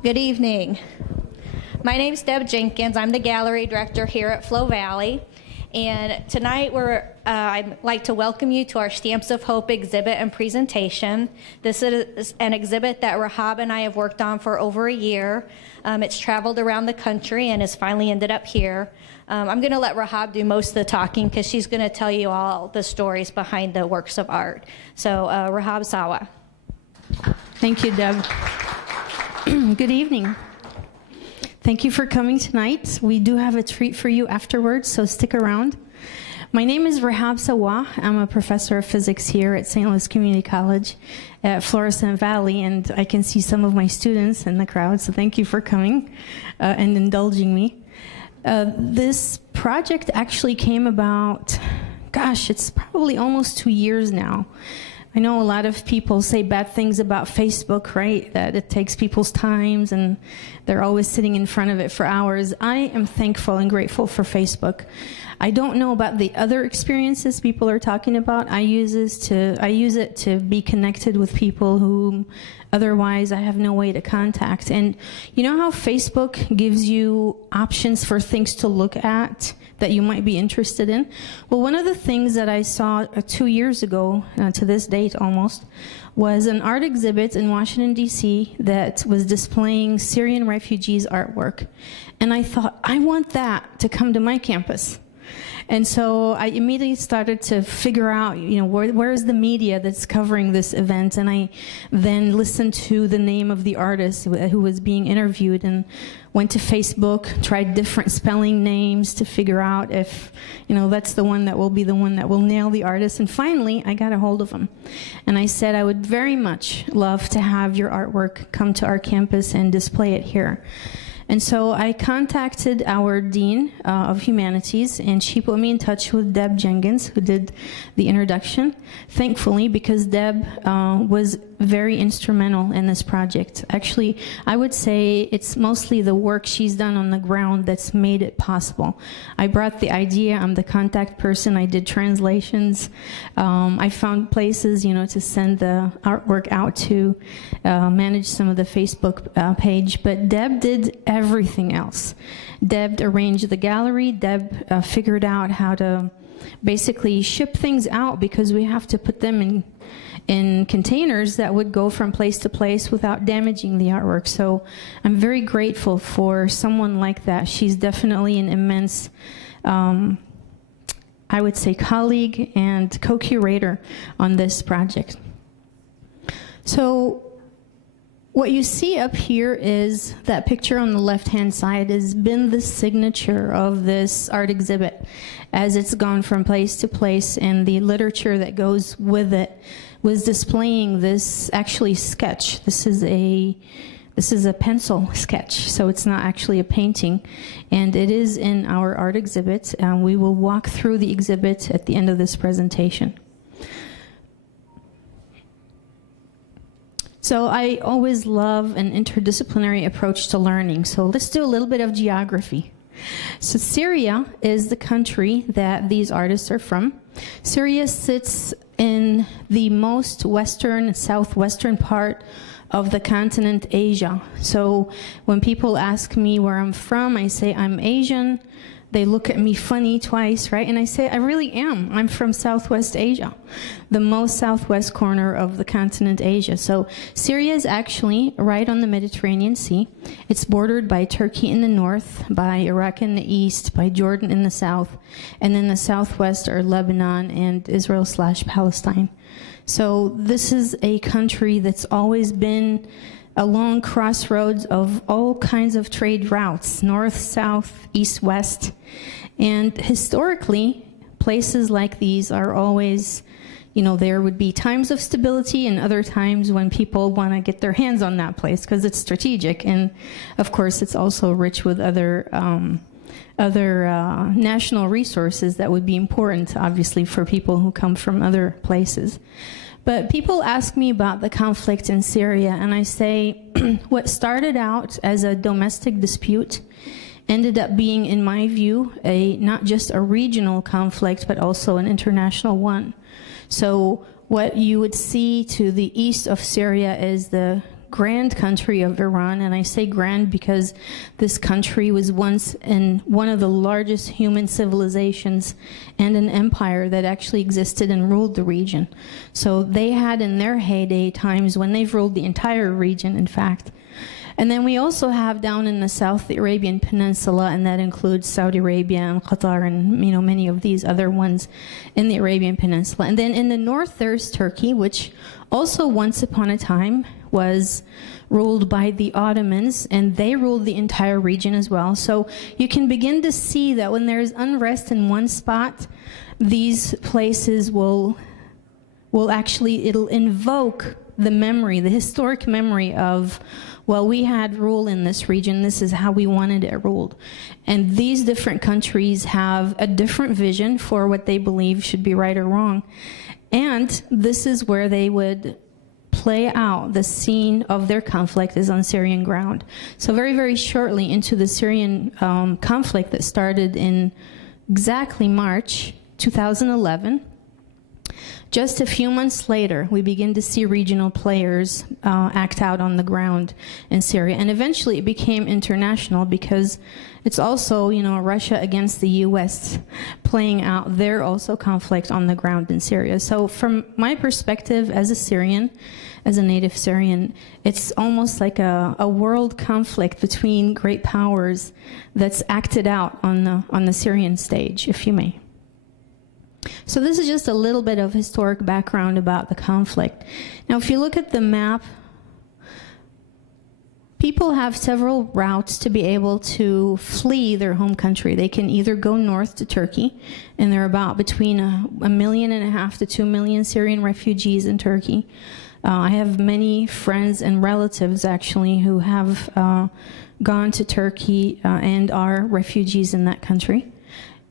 Good evening. My name is Deb Jenkins. I'm the gallery director here at Flow Valley. And tonight I'd like to welcome you to our Stamps of Hope exhibit and presentation. This is an exhibit that Rahab and I have worked on for over a year. It's traveled around the country and has finally ended up here. I'm going to let Rahab do most of the talking because she's going to tell you all the stories behind the works of art. So Rahab Sawa. Thank you, Deb. Good evening. Thank you for coming tonight. We do have a treat for you afterwards, so stick around. My name is Rahab Sawa. I'm a professor of physics here at St. Louis Community College at Florissant Valley, and I can see some of my students in the crowd, so thank you for coming and indulging me. This project actually came about, gosh, it's probably almost 2 years now. I know a lot of people say bad things about Facebook, right? That it takes people's times and they're always sitting in front of it for hours. I am thankful and grateful for Facebook. I don't know about the other experiences people are talking about. I use it to be connected with people whom otherwise I have no way to contact. And you know how Facebook gives you options for things to look at that you might be interested in? Well, one of the things that I saw 2 years ago, to this date almost, was an art exhibit in Washington, D.C. that was displaying Syrian refugees' artwork. And I thought, I want that to come to my campus. And so I immediately started to figure out, you know, where is the media that's covering this event? And I then listened to the name of the artist who was being interviewed and went to Facebook, tried different spelling names to figure out if, you know, that's the one that will be the one that will nail the artist. And finally, I got a hold of him. And I said, I would very much love to have your artwork come to our campus and display it here. And so I contacted our Dean of Humanities, and she put me in touch with Deb Jenkins, who did the introduction, thankfully, because Deb was very instrumental in this project. Actually, I would say it's mostly the work she's done on the ground that's made it possible. I brought the idea, I'm the contact person, I did translations, I found places, you know, to send the artwork out to, manage some of the Facebook page, but Deb did everything else. Deb arranged the gallery. Deb figured out how to basically ship things out because we have to put them in containers that would go from place to place without damaging the artwork. So I'm very grateful for someone like that. She's definitely an immense, I would say, colleague and co-curator on this project. So what you see up here is that picture on the left-hand side has been the signature of this art exhibit as it's gone from place to place, and the literature that goes with it was displaying this actually sketch. This is a pencil sketch, so it's not actually a painting, and it is in our art exhibit. We will walk through the exhibit at the end of this presentation. So I always love an interdisciplinary approach to learning. So let's do a little bit of geography. So Syria is the country that these artists are from. Syria sits in the most western, southwestern part of the continent Asia. So when people ask me where I'm from, I say I'm Asian. They look at me funny twice, right? And I say, I really am. I'm from Southwest Asia, the most southwest corner of the continent Asia. So Syria is actually right on the Mediterranean Sea. It's bordered by Turkey in the north, by Iraq in the east, by Jordan in the south, and in the southwest are Lebanon and Israel/Palestine. So this is a country that's always been along crossroads of all kinds of trade routes, north, south, east, west. And historically, places like these are always, you know, there would be times of stability and other times when people want to get their hands on that place because it's strategic. And of course, it's also rich with other national resources that would be important, obviously, for people who come from other places. But people ask me about the conflict in Syria, and I say what started out as a domestic dispute ended up being, in my view, not just a regional conflict, but also an international one. So what you would see to the east of Syria is the grand country of Iran, and I say grand because this country was once in one of the largest human civilizations and an empire that actually existed and ruled the region. So they had in their heyday times when they've ruled the entire region, in fact. And then we also have down in the south the Arabian Peninsula, and that includes Saudi Arabia and Qatar and many of these other ones in the Arabian Peninsula. And then in the north there's Turkey, which also once upon a time was ruled by the Ottomans, and they ruled the entire region as well. So you can begin to see that when there's unrest in one spot, these places will actually, it'll invoke the memory, the historic memory of, well, we had rule in this region, this is how we wanted it ruled. And these different countries have a different vision for what they believe should be right or wrong. And this is where they would play out the scene of their conflict is on Syrian ground. So very, very shortly into the Syrian conflict that started in exactly March 2011, just a few months later, we begin to see regional players act out on the ground in Syria. And eventually it became international because it's also, Russia against the U.S. playing out their also conflict on the ground in Syria. So from my perspective as a Syrian, as a native Syrian, it's almost like a world conflict between great powers that's acted out on the Syrian stage, if you may. So this is just a little bit of historic background about the conflict. Now, if you look at the map, people have several routes to be able to flee their home country. They can either go north to Turkey, and there are about between 1.5 million to 2 million Syrian refugees in Turkey. I have many friends and relatives, actually, who have gone to Turkey and are refugees in that country.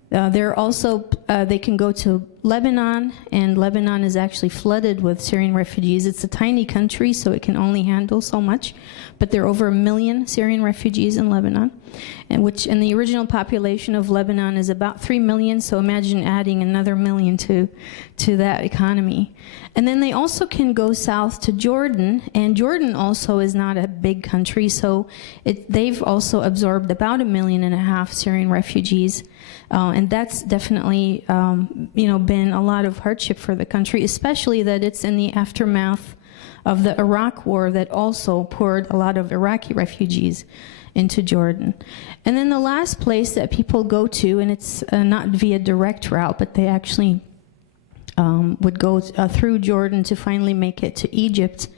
They're also, they can go to Lebanon, and Lebanon is actually flooded with Syrian refugees. It's a tiny country, so it can only handle so much, but there are over 1 million Syrian refugees in Lebanon, and the original population of Lebanon is about 3 million, so imagine adding another 1 million to that economy. And then they also can go south to Jordan, and Jordan also is not a big country, so they've also absorbed about 1.5 million Syrian refugees. And that's definitely, been a lot of hardship for the country, especially that it's in the aftermath of the Iraq War that also poured a lot of Iraqi refugees into Jordan. And then the last place that people go to, and it's not via direct route, but they actually would go through Jordan to finally make it to Egypt.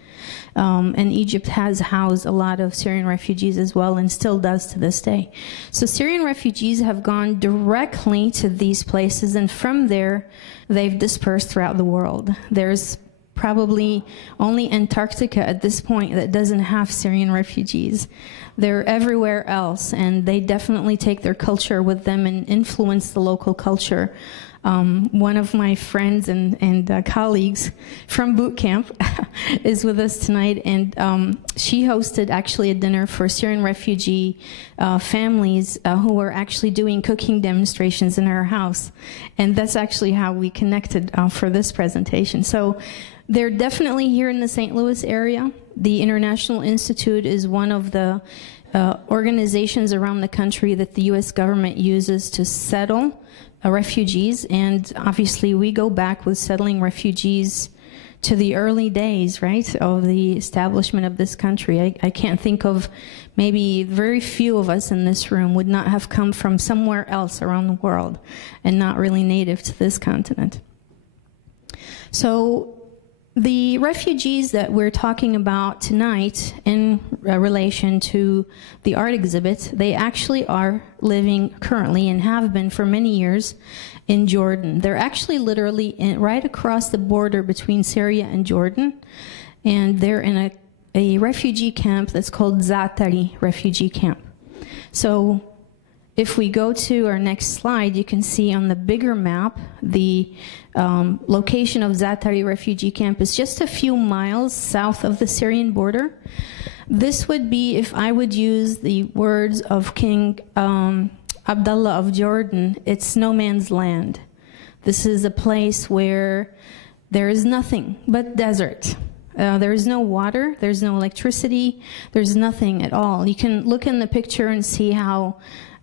And Egypt has housed a lot of Syrian refugees as well, and still does to this day. So Syrian refugees have gone directly to these places, and from there, they've dispersed throughout the world. There's probably only Antarctica at this point that doesn't have Syrian refugees. They're everywhere else, and they definitely take their culture with them and influence the local culture. One of my friends and colleagues from boot camp is with us tonight, and she hosted actually a dinner for Syrian refugee families who were actually doing cooking demonstrations in her house, and that's actually how we connected for this presentation. So they're definitely here in the St. Louis area. The International Institute is one of the organizations around the country that the U.S. government uses to settle refugees, and obviously we go back with settling refugees to the early days, right, of the establishment of this country. I can't think of, maybe very few of us in this room would not have come from somewhere else around the world and not really native to this continent. So the refugees that we're talking about tonight in relation to the art exhibit, they actually are living currently and have been for many years in Jordan. They're actually literally right across the border between Syria and Jordan, and they're in a refugee camp that's called Zaatari refugee camp. So if we go to our next slide, you can see on the bigger map the location of Zaatari refugee camp is just a few miles south of the Syrian border. This would be, if I would use the words of King Abdullah of Jordan, it's no man's land. This is a place where there is nothing but desert. There's no water, there's no electricity, there's nothing at all. You can look in the picture and see how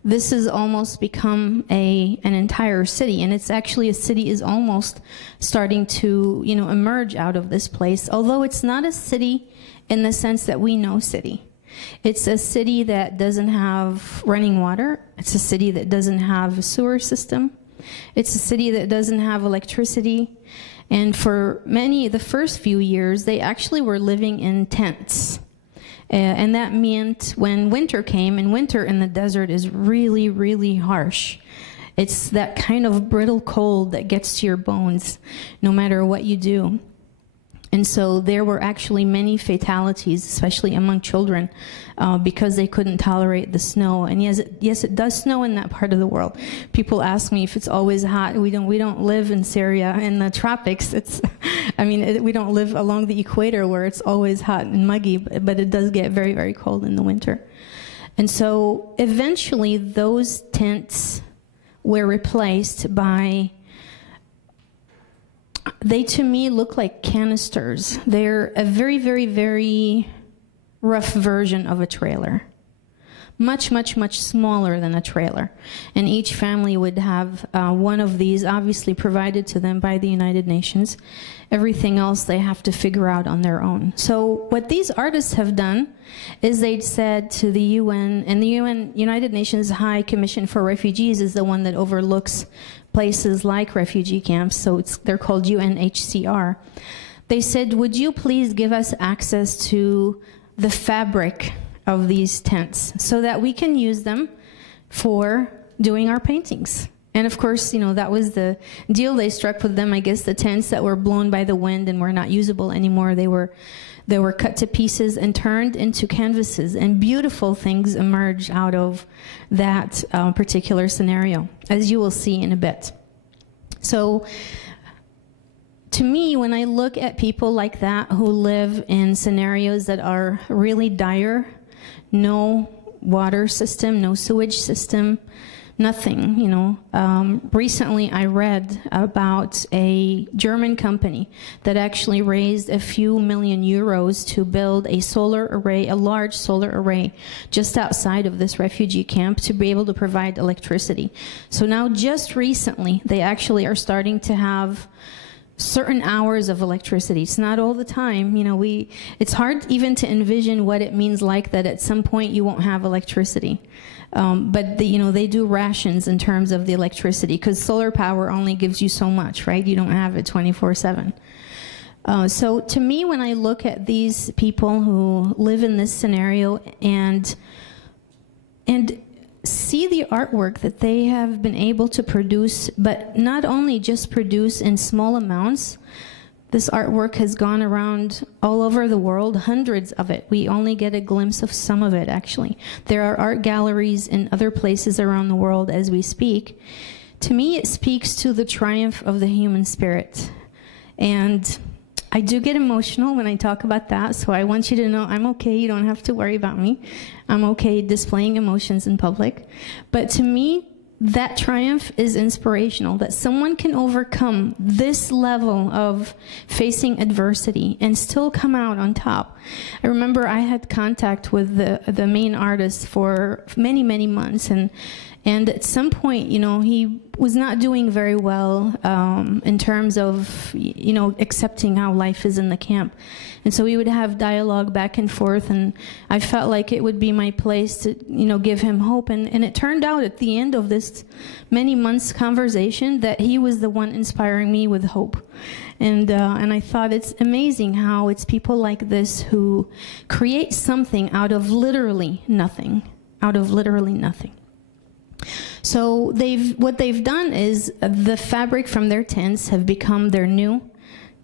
this has almost become an entire city, and it's actually, a city is almost starting to, emerge out of this place, although it's not a city in the sense that we know city. It's a city that doesn't have running water. It's a city that doesn't have a sewer system. It's a city that doesn't have electricity. And for the first few years, they actually were living in tents. And that meant when winter came, and winter in the desert is really, really harsh. It's that kind of brittle cold that gets to your bones no matter what you do. And so there were actually many fatalities, especially among children, because they couldn't tolerate the snow. And yes, it does snow in that part of the world. People ask me if it's always hot. We don't live in Syria in the tropics. We don't live along the equator where it's always hot and muggy, but it does get very, very cold in the winter. And so eventually those tents were replaced by, they to me look like canisters. They're a very, very, very rough version of a trailer. Much, much, much smaller than a trailer. And each family would have one of these, obviously provided to them by the United Nations. Everything else they have to figure out on their own. So what these artists have done is they'd said to the UN, and the United Nations High Commission for Refugees is the one that overlooks places like refugee camps, so they're called UNHCR. They said, would you please give us access to the fabric of these tents so that we can use them for doing our paintings? And of course, that was the deal they struck with them. I guess the tents that were blown by the wind and were not usable anymore, they were cut to pieces and turned into canvases, and beautiful things emerged out of that particular scenario, as you will see in a bit. So to me, when I look at people like that who live in scenarios that are really dire, no water system, no sewage system, nothing, recently I read about a German company that actually raised a few million euros to build a solar array, a large solar array, just outside of this refugee camp to be able to provide electricity. So now just recently, they actually are starting to have certain hours of electricity. It's not all the time. It's hard even to envision what it means like that at some point you won't have electricity. But they do rations in terms of the electricity, because solar power only gives you so much, right? You don't have it 24/7. So to me, when I look at these people who live in this scenario and see the artwork that they have been able to produce, but not only just produce in small amounts, this artwork has gone around all over the world, hundreds of it. We only get a glimpse of some of it, actually. There are art galleries in other places around the world as we speak. To me, it speaks to the triumph of the human spirit. And I do get emotional when I talk about that, so I want you to know I'm okay. You don't have to worry about me. I'm okay displaying emotions in public. But to me, that triumph is inspirational, that someone can overcome this level of facing adversity and still come out on top. I remember I had contact with the main artist for many, many months, and at some point, he was not doing very well in terms of, accepting how life is in the camp. And so we would have dialogue back and forth, and I felt like it would be my place to, give him hope. And it turned out at the end of this many months conversation that he was the one inspiring me with hope. And I thought it's amazing how it's people like this who create something out of literally nothing, So what they've done is the fabric from their tents have become their new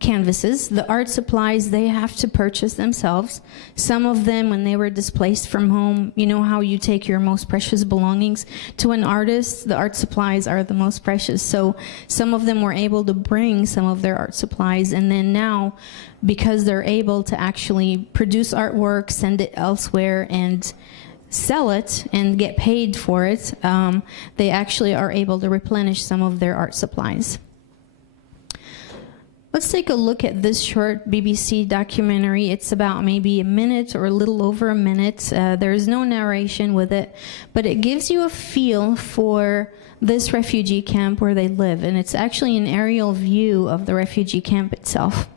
canvases. The art supplies they have to purchase themselves. Some of them, when they were displaced from home, you know how you take your most precious belongings? To an artist, the art supplies are the most precious. So some of them were able to bring some of their art supplies, and then now, because they're able to actually produce artwork, send it elsewhere, and sell it and get paid for it, they actually are able to replenish some of their art supplies. let's take a look at this short BBC documentary. It's about maybe a minute or a little over a minute. There's no narration with it, but it gives you a feel for this refugee camp where they live, and it's actually an aerial view of the refugee camp itself.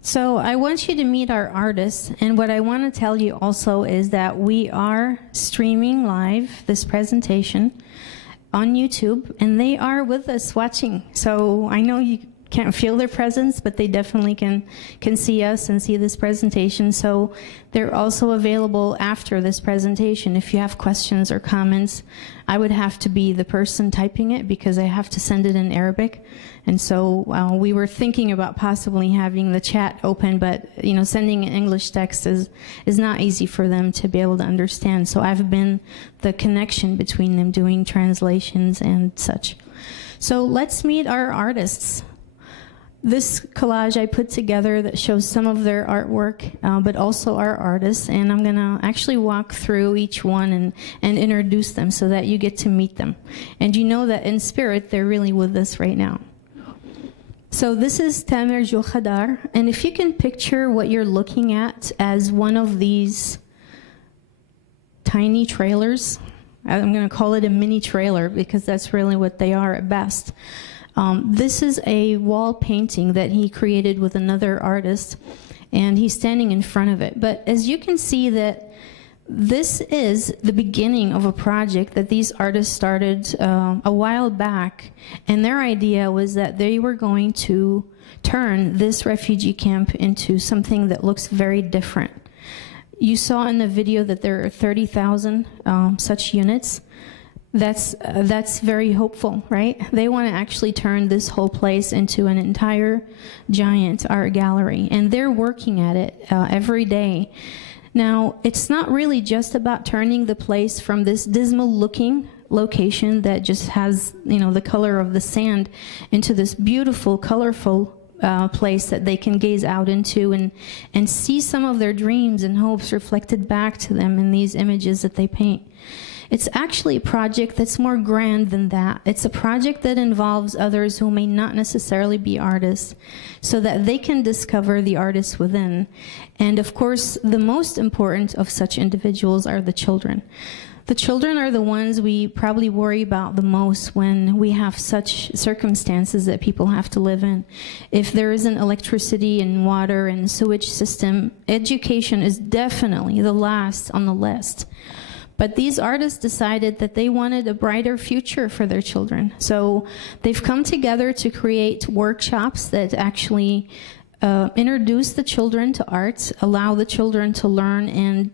So I want you to meet our artists, and what I want to tell you also is that we are streaming live this presentation on YouTube, and they are with us watching. So I know you can't feel their presence, but they definitely can see us and see this presentation. So they're also available after this presentation. If you have questions or comments, I would have to be the person typing it because I have to send it in Arabic. And so we were thinking about possibly having the chat open, but you know, sending an English text is not easy for them to be able to understand. So I've been the connection between them doing translations and such. So let's meet our artists. This collage I put together that shows some of their artwork, but also our artists, and I'm gonna actually walk through each one and introduce them so that you get to meet them. And you know that in spirit, they're really with us right now. So this is Tamer Joukhadar, and if you can picture what you're looking at as one of these tiny trailers, I'm gonna call it a mini trailer because that's really what they are at best. This is a wall painting that he created with another artist, and he's standing in front of it. But as you can see that this is the beginning of a project that these artists started a while back, and their idea was that they were going to turn this refugee camp into something that looks very different. You saw in the video that there are 30,000 such units. That's very hopeful, right? They want to actually turn this whole place into an entire giant art gallery, and they're working at it every day. Now, it's not really just about turning the place from this dismal-looking location that just has, you know, the color of the sand into this beautiful, colorful place that they can gaze out into and see some of their dreams and hopes reflected back to them in these images that they paint. It's actually a project that's more grand than that. It's a project that involves others who may not necessarily be artists so that they can discover the artists within. And of course, the most important of such individuals are the children. The children are the ones we probably worry about the most when we have such circumstances that people have to live in. If there isn't electricity and water and sewage system, education is definitely the last on the list. But these artists decided that they wanted a brighter future for their children. So they've come together to create workshops that actually introduce the children to art, allow the children to learn and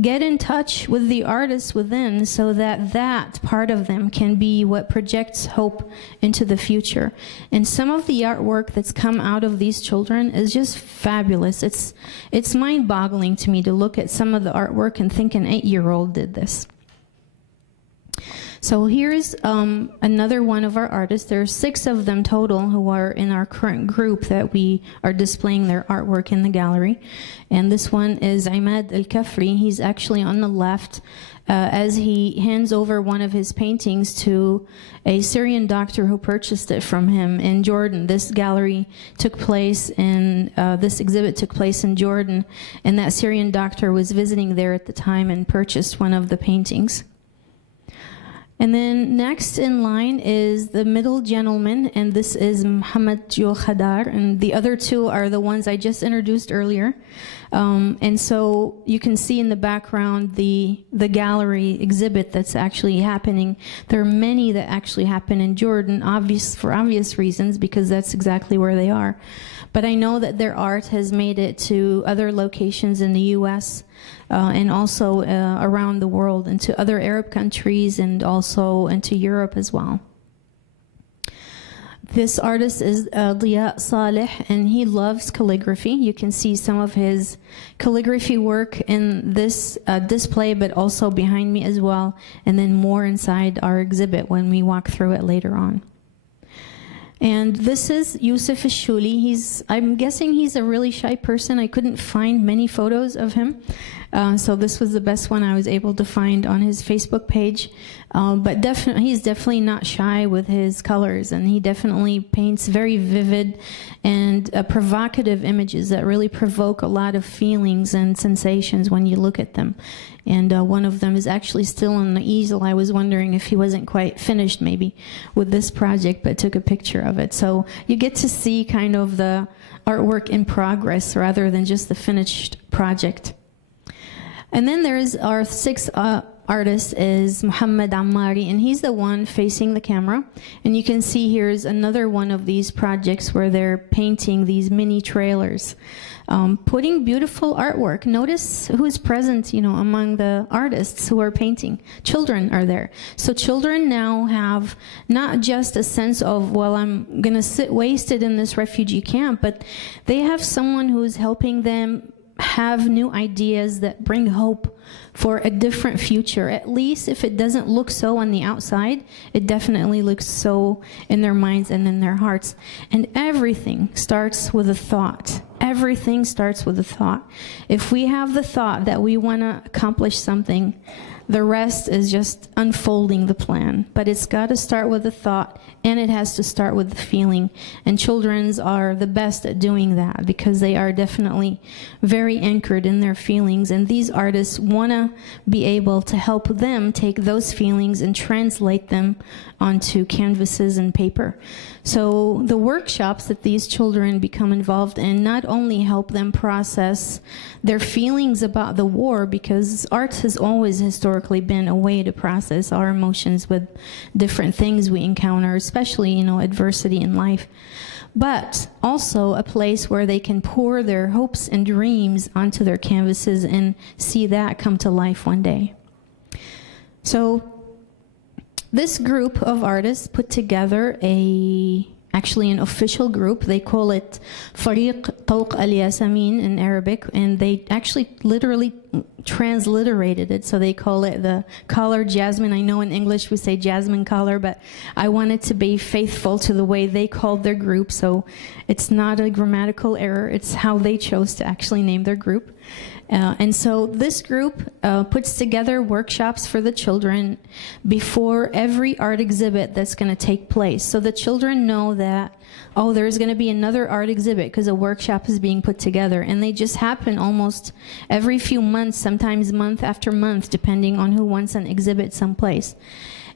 get in touch with the artists within so that that part of them can be what projects hope into the future. And some of the artwork that's come out of these children is just fabulous. It's mind-boggling to me to look at some of the artwork and think an 8-year-old did this. So here's another one of our artists. There are 6 of them total who are in our current group that we are displaying their artwork in the gallery. And this one is Ahmadi al-Kafri. He's actually on the left as he hands over one of his paintings to a Syrian doctor who purchased it from him in Jordan. This gallery took place in, this exhibit took place in Jordan, and that Syrian doctor was visiting there at the time and purchased one of the paintings. And then next in line is the middle gentleman, and this is Mohammed Jawad, and the other 2 are the ones I just introduced earlier. And so you can see in the background the gallery exhibit that's actually happening. There are many that actually happen in Jordan, for obvious reasons, because that's exactly where they are. But I know that their art has made it to other locations in the U.S., and also around the world, into other Arab countries and also into Europe as well. This artist is Diya Saleh, and he loves calligraphy. You can see some of his calligraphy work in this display, but also behind me as well, and then more inside our exhibit when we walk through it later on. And this is Yousefi Shulien. I'm guessing he's a really shy person. I couldn't find many photos of him. So this was the best one I was able to find on his Facebook page. But he's definitely not shy with his colors, and he definitely paints very vivid and provocative images that really provoke a lot of feelings and sensations when you look at them. And one of them is actually still on the easel. I was wondering if he wasn't quite finished maybe with this project, but took a picture of it. So you get to see kind of the artwork in progress rather than just the finished project. And then there's our 6th artist is Mohammed Ahmadi, and he's the one facing the camera. And you can see here's another one of these projects where they're painting these mini trailers, putting beautiful artwork. Notice who is present, you know, among the artists who are painting. Children are there. So children now have not just a sense of, well, I'm going to sit wasted in this refugee camp, but they have someone who's helping them have new ideas that bring hope for a different future. At least if it doesn't look so on the outside, it definitely looks so in their minds and in their hearts. And everything starts with a thought. Everything starts with a thought. If we have the thought that we want to accomplish something, the rest is just unfolding the plan. But it's got to start with a thought, and it has to start with the feeling. And children's are the best at doing that because they are definitely very anchored in their feelings. And these artists want to be able to help them take those feelings and translate them onto canvases and paper. So the workshops that these children become involved in not only help them process their feelings about the war, because art has always historically been a way to process our emotions with different things we encounter, especially, you know, adversity in life, but also a place where they can pour their hopes and dreams onto their canvases and see that come to life one day. So this group of artists put together actually an official group. They call it Fariq Tawq al-Yasamin in Arabic, and they actually literally transliterated it, so they call it the collar Jasmine. I know in English we say Jasmine collar, but I wanted to be faithful to the way they called their group, so it's not a grammatical error, it's how they chose to actually name their group. And so this group puts together workshops for the children before every art exhibit that's going to take place. So the children know that, oh, there's going to be another art exhibit because a workshop is being put together. And they just happen almost every few months, sometimes month after month, depending on who wants an exhibit someplace.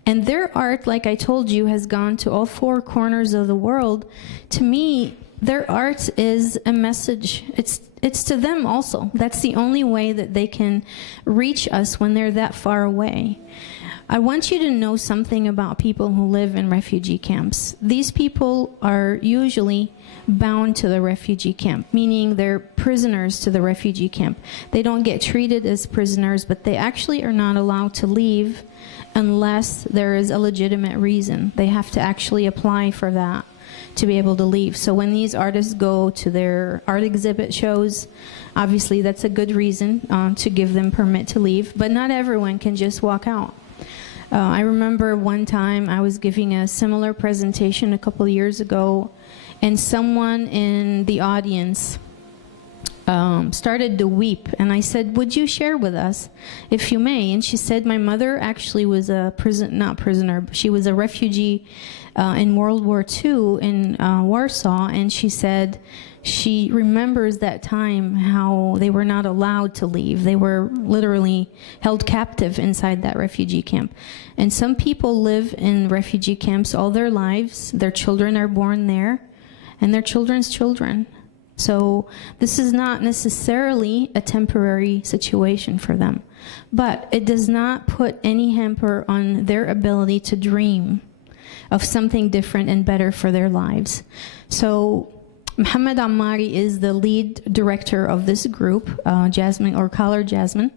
And their art, like I told you, has gone to all 4 corners of the world. To me, their art is a message. It's to them also. That's the only way that they can reach us when they're that far away. I want you to know something about people who live in refugee camps. These people are usually bound to the refugee camp, meaning they're prisoners to the refugee camp. They don't get treated as prisoners, but they actually are not allowed to leave unless there is a legitimate reason. They have to actually apply for that to be able to leave. So when these artists go to their art exhibit shows, obviously that's a good reason to give them permit to leave, but not everyone can just walk out. I remember one time I was giving a similar presentation a couple of years ago, and someone in the audience started to weep, and I said, would you share with us, if you may? And she said, my mother actually was a not prisoner, but she was a refugee in World War II in Warsaw, and she said she remembers that time, how they were not allowed to leave. They were literally held captive inside that refugee camp. And some people live in refugee camps all their lives. Their children are born there, and their children's children. So this is not necessarily a temporary situation for them, but it does not put any hamper on their ability to dream of something different and better for their lives. So Mohammed Ammari is the lead director of this group, Jasmine, or Color Jasmine,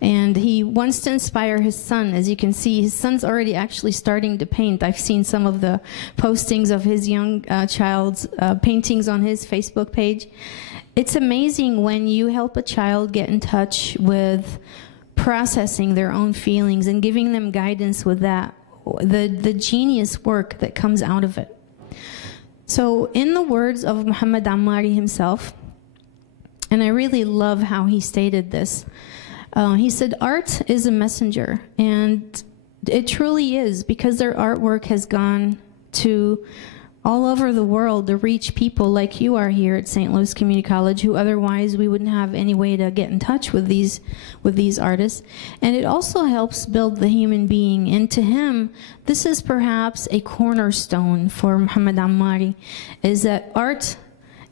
and he wants to inspire his son. As you can see, his son's already actually starting to paint. I've seen some of the postings of his young child's paintings on his Facebook page. It's amazing when you help a child get in touch with processing their own feelings and giving them guidance with that, the genius work that comes out of it. So in the words of Mohammed Ammari himself, and I really love how he stated this, he said, art is a messenger, and it truly is, because their artwork has gone to all over the world to reach people like you are here at St. Louis Community College, who otherwise we wouldn't have any way to get in touch with these artists. And it also helps build the human being. And to him, this is perhaps a cornerstone for Mohammed Ammari, is that art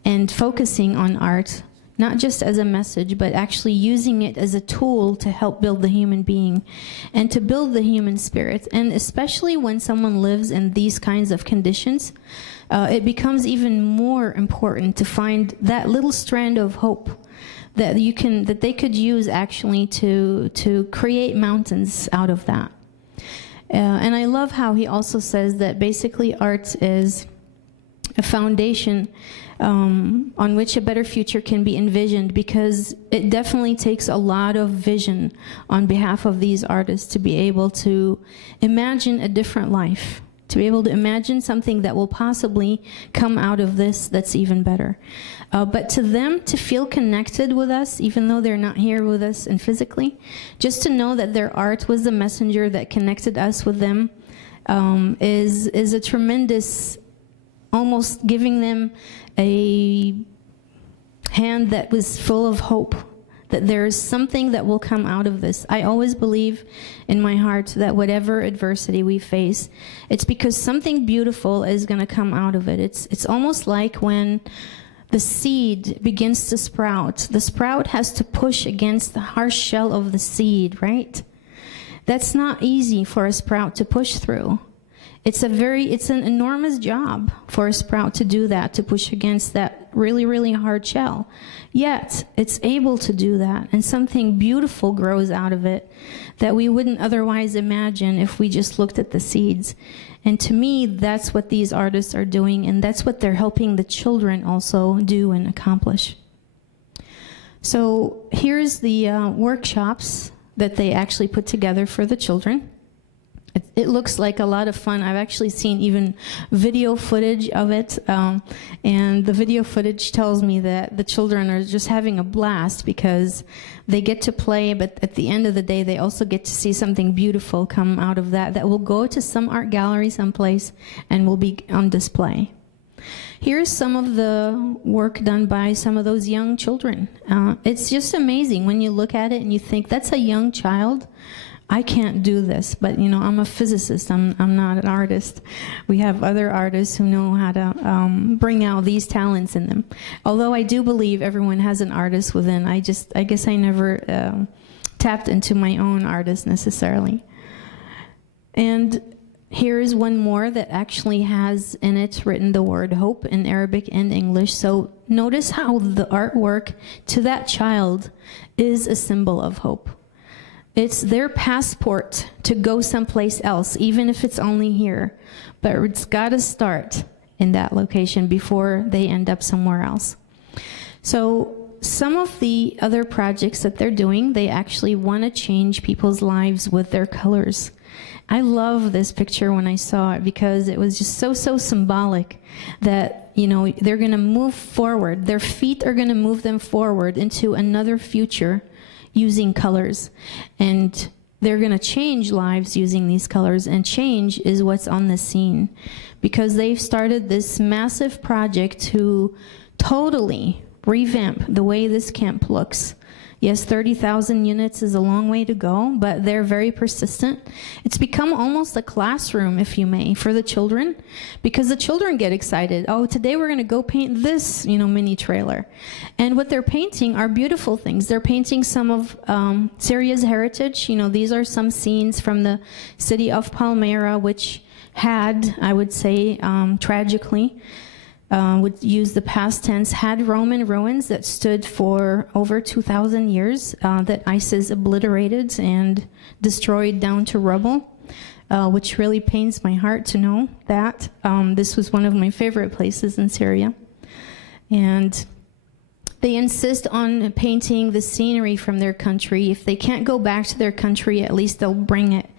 and focusing on art, not just as a message, but actually using it as a tool to help build the human being and to build the human spirit. And especially when someone lives in these kinds of conditions, it becomes even more important to find that little strand of hope that they could use actually to create mountains out of that. And I love how he also says that basically art is a foundation on which a better future can be envisioned, because it definitely takes a lot of vision on behalf of these artists to be able to imagine a different life, to be able to imagine something that will possibly come out of this that's even better. But to them, to feel connected with us, even though they're not here with us and physically, just to know that their art was the messenger that connected us with them, is a tremendous, almost giving them a hand that was full of hope, that there is something that will come out of this. I always believe in my heart that whatever adversity we face, it's because something beautiful is going to come out of it. It's almost like when the seed begins to sprout. The sprout has to push against the harsh shell of the seed, right? That's not easy for a sprout to push through. It's an enormous job for a sprout to do that, to push against that really, really hard shell. Yet, it's able to do that, and something beautiful grows out of it that we wouldn't otherwise imagine if we just looked at the seeds. And to me, that's what these artists are doing, and that's what they're helping the children also do and accomplish. So here's the workshops that they actually put together for the children. It looks like a lot of fun. I've actually seen even video footage of it, and the video footage tells me that the children are just having a blast because they get to play, but at the end of the day, they also get to see something beautiful come out of that will go to some art gallery someplace and will be on display. Here's some of the work done by some of those young children. It's just amazing when you look at it and you think, that's a young child. I can't do this, but you know, I'm a physicist, I'm not an artist. We have other artists who know how to bring out these talents in them. Although I do believe everyone has an artist within, I guess I never tapped into my own artist necessarily. And here is one more that actually has in it written the word hope in Arabic and English. So notice how the artwork to that child is a symbol of hope. It's their passport to go someplace else, even if it's only here. But it's got to start in that location before they end up somewhere else. So some of the other projects that they're doing, they actually want to change people's lives with their colors. I love this picture when I saw it because it was just so symbolic that, you know, they're going to move forward. Their feet are going to move them forward into another future using colors. And they're going to change lives using these colors. And change is what's on the scene because they've started this massive project to totally revamp the way this camp looks. Yes, 30,000 units is a long way to go, but they're very persistent. It's become almost a classroom, if you may, for the children, because the children get excited. Oh, today we're going to go paint this, you know, mini trailer. And what they're painting are beautiful things. They're painting some of Syria's heritage. You know, these are some scenes from the city of Palmyra, which had, I would say, tragically, would use the past tense, had Roman ruins that stood for over 2,000 years that ISIS obliterated and destroyed down to rubble, which really pains my heart to know that. This was one of my favorite places in Syria. And they insist on painting the scenery from their country. If they can't go back to their country, at least they'll bring it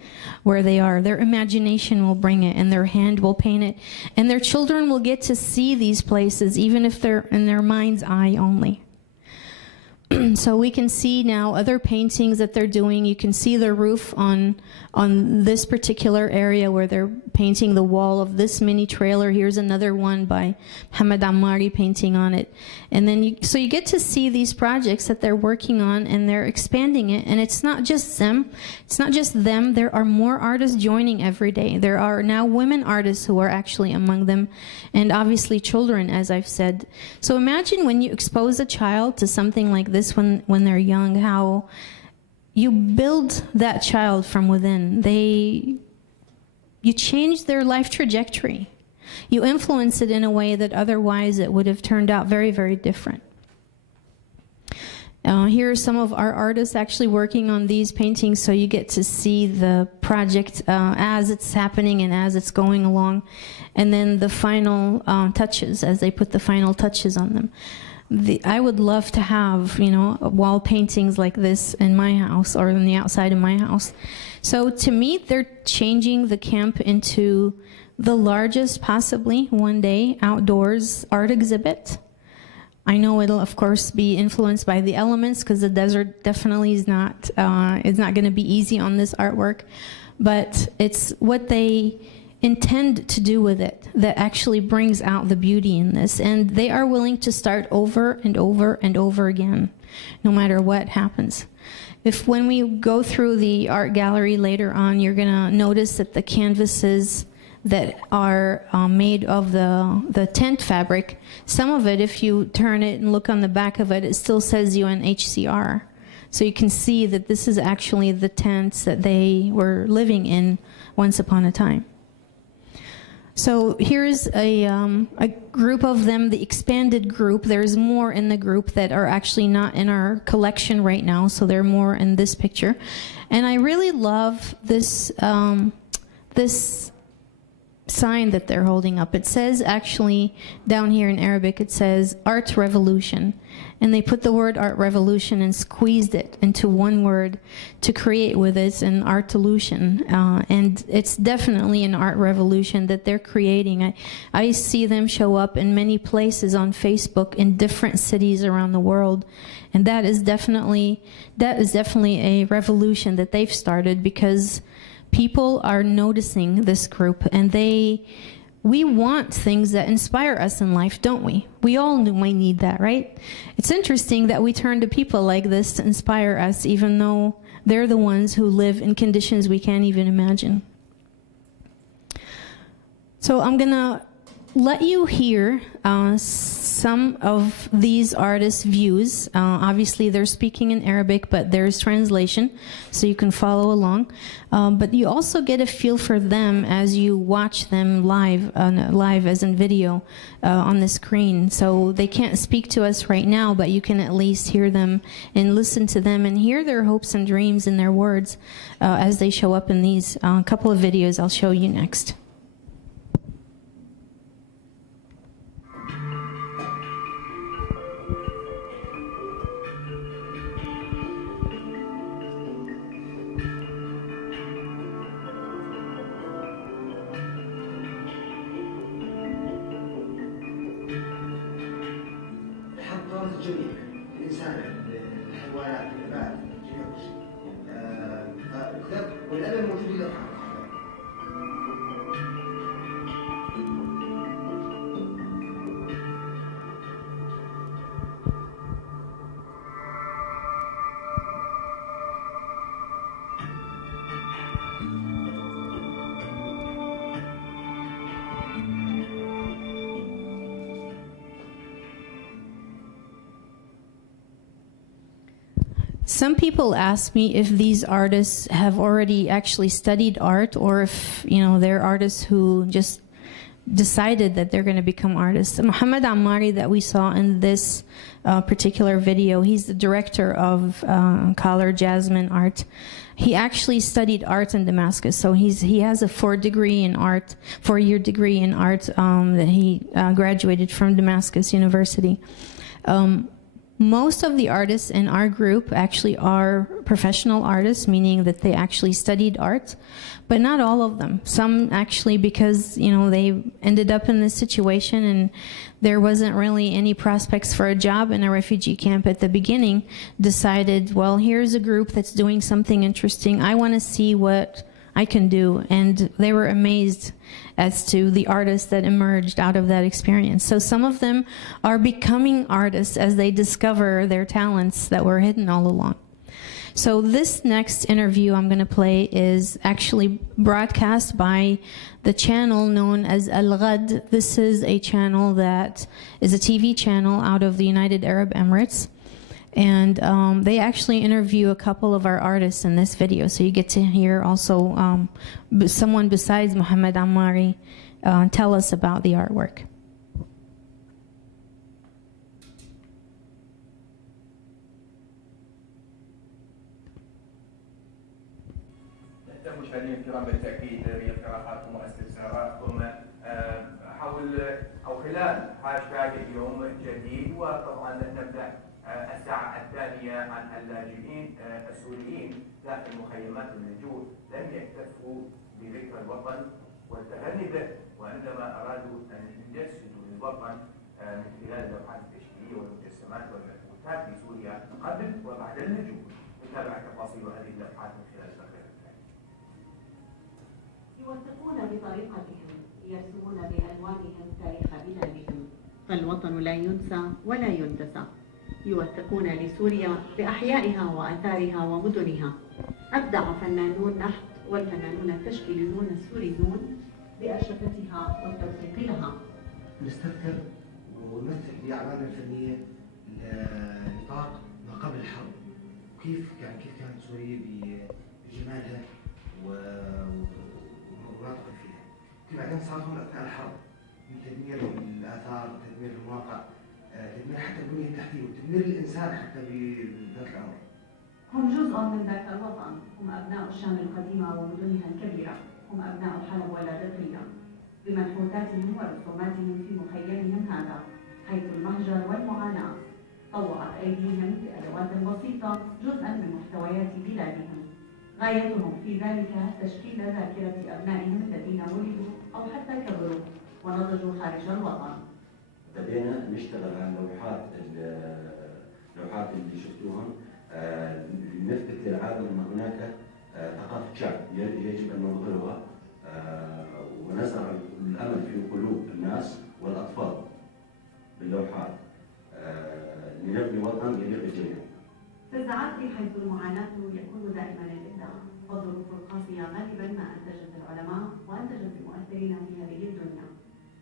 where they are. Their imagination will bring it, and their hand will paint it. And their children will get to see these places, even if they're in their mind's eye only. So we can see now other paintings that they're doing. You can see the roof on this particular area where they're painting the wall of this mini trailer. Here's another one by Mohammed Ahmadi painting on it. And then so you get to see these projects that they're working on, and they're expanding it. And it's not just them. It's not just them. There are more artists joining every day. There are now women artists who are actually among them, and obviously children, as I've said. So imagine when you expose a child to something like this when they're young, how you build that child from within. You change their life trajectory. You influence it in a way that otherwise it would have turned out very, very different. Here are some of our artists actually working on these paintings, so you get to see the project as it's happening and as it's going along, and then the final touches, as they put the final touches on them. I would love to have, you know, wall paintings like this in my house or on the outside of my house. So to me, they're changing the camp into the largest, possibly one day, outdoors art exhibit. I know it'll, of course, be influenced by the elements because the desert definitely is not going to be easy on this artwork. But it's what they intend to do with it that actually brings out the beauty in this. And they are willing to start over and over and over again, no matter what happens. If when we go through the art gallery later on, you're going to notice that the canvases that are made of the tent fabric, some of it, if you turn it and look on the back of it, it still says UNHCR. So you can see that this is actually the tents that they were living in once upon a time. So here's a group of them, the expanded group. There's more in the group that are actually not in our collection right now, so they're more in this picture. And I really love this, this sign that they're holding up. It says actually down here in Arabic, it says Art Revolution. And they put the word Art Revolution and squeezed it into one word to create with it an Artolution. And it's definitely an art revolution that they're creating. I see them show up in many places on Facebook in different cities around the world. And that is definitely a revolution that they've started because people are noticing this group, and we want things that inspire us in life, don't we? We all might need that, right? It's interesting that we turn to people like this to inspire us, even though they're the ones who live in conditions we can't even imagine. So I'm gonna let you hear some of these artists' views. Obviously, they're speaking in Arabic, but there's translation, so you can follow along. But you also get a feel for them as you watch them live as in video on the screen. So they can't speak to us right now, but you can at least hear them and listen to them and hear their hopes and dreams and their words as they show up in these couple of videos I'll show you next. الجميع الإنسان الحيوانات النبات جميع كل شيء والألم موجود في الأفعال. Some people ask me if these artists have already actually studied art, or if they're artists who just decided that they're going to become artists. Mohammed Ahmadi that we saw in this particular video, he's the director of Color Jasmine Art. He actually studied art in Damascus, so he has a 4-year degree in art that he graduated from Damascus University. Most of the artists in our group actually are professional artists, meaning that they actually studied art, but not all of them. Some actually, because they ended up in this situation and there wasn't really any prospects for a job in a refugee camp at the beginning, decided, well, here's a group that's doing something interesting. I want to see what I can do. And they were amazed as to the artists that emerged out of that experience. So some of them are becoming artists as they discover their talents that were hidden all along. So this next interview I'm going to play is actually broadcast by the channel known as Al-Ghad. This is a channel that is a TV channel out of the United Arab Emirates. And they actually interview a couple of our artists in this video. So you get to hear also someone besides Mohammed Ahmadi tell us about the artwork. مشاهدينا الكرام، بالتاكيد هي اقتراحاتكم واستفساراتكم حول او خلال هاشتاج اليوم جديد. وطبعا نبدا الساعه الثانيه عن اللاجئين السوريين داخل مخيمات اللجوء لم يكتفوا بذكر الوطن والتهني به، وعندما ارادوا ان يجسدوا للوطن من خلال اللوحات التشكيليه والمجسمات والمنحوتات في سوريا قبل وبعد اللجوء. نتابع تفاصيل هذه اللوحات من خلال الذاكره. يوثقون بطريقتهم، يرسمون بألوانهم تاريخ بلادهم، فالوطن لا ينسى ولا يندسى. يوثقون لسوريا بأحيائها وآثارها ومدنها. أبدع فنانون النحت والفنانون التشكيليون السوريون بأرشفتها والتوثيق لها. نستذكر ونمثل في أعمالنا الفنية نطاق ما قبل الحرب، كيف كانت سوريا بجمالها وناطق فيها. كيف بعدين صار هون اثناء الحرب من تدمير الاثار، تدمير المواقع، تدمير حتى البنيه التحتيه وتدمير الانسان حتى بذات الامر. هم جزء من ذاك الوطن، هم ابناء الشام القديمه ومدنها الكبيره، هم ابناء حلب واللاذقيه بمنحوتاتهم ورسوماتهم في مخيمهم هذا، حيث المهجر والمعاناه طوعت ايديهم بادوات بسيطه جزءا من محتويات بلادهم. غايتهم في ذلك تشكيل ذاكرة أبنائهم الذين ولدوا أو حتى كبروا ونضجوا خارج الوطن. بدينا نشتغل على اللوحات اللي شفتوهم، نثبت للعالم أن هناك ثقافة شعب يجب أن نظهرها ونزرع الأمل في قلوب الناس والأطفال باللوحات لنبني وطن يليق بالجميع. في الزعاتري حيث المعاناة يكون دائما الإبداع، والظروف القاسية غالبا ما أنتجت العلماء وأنتجت المؤثرين في هذه الدنيا.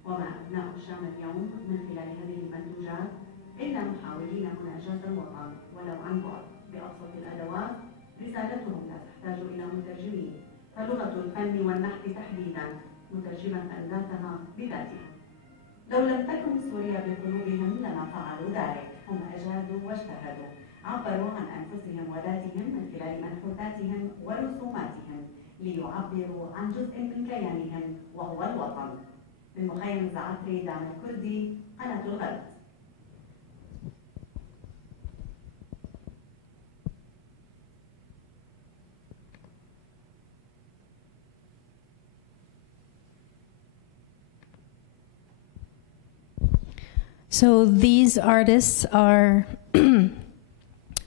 وما أبناء الشام اليوم من خلال هذه المنتوجات إلا محاولين مناجاة الوطن ولو عن بعد بأبسط الأدوات. رسالتهم لا تحتاج إلى مترجمين، فلغة الفن والنحت تحديدا مترجمة ذاتها بذاتها. لو لم تكن سوريا بقلوبهم لما فعلوا ذلك. هم أجادوا واجتهدوا، عبروا عن أنفسهم وذاتهم من خلال منحوتاتهم ورسوماتهم ليعبروا عن جزء من كيانهم وهو الوطن. من مخيم زعتري دعم الكردي، قناة الغرب. So these artists are,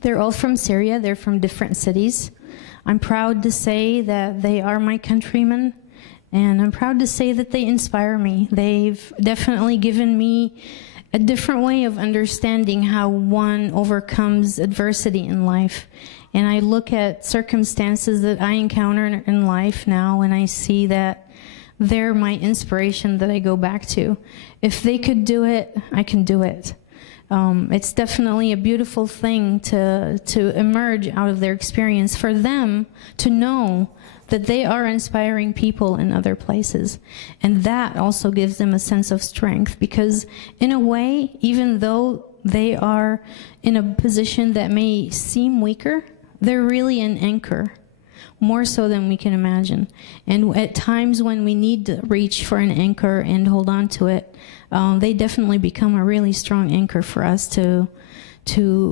they're all from Syria, they're from different cities. I'm proud to say that they are my countrymen, and I'm proud to say that they inspire me. They've definitely given me a different way of understanding how one overcomes adversity in life. And I look at circumstances that I encounter in life now, and I see that they're my inspiration that I go back to. If they could do it, I can do it. It's definitely a beautiful thing to emerge out of their experience, for them to know that they are inspiring people in other places. And that also gives them a sense of strength, because in a way, even though they are in a position that may seem weaker, they're really an anchor, more so than we can imagine. And at times when we need to reach for an anchor and hold on to it, they definitely become a really strong anchor for us to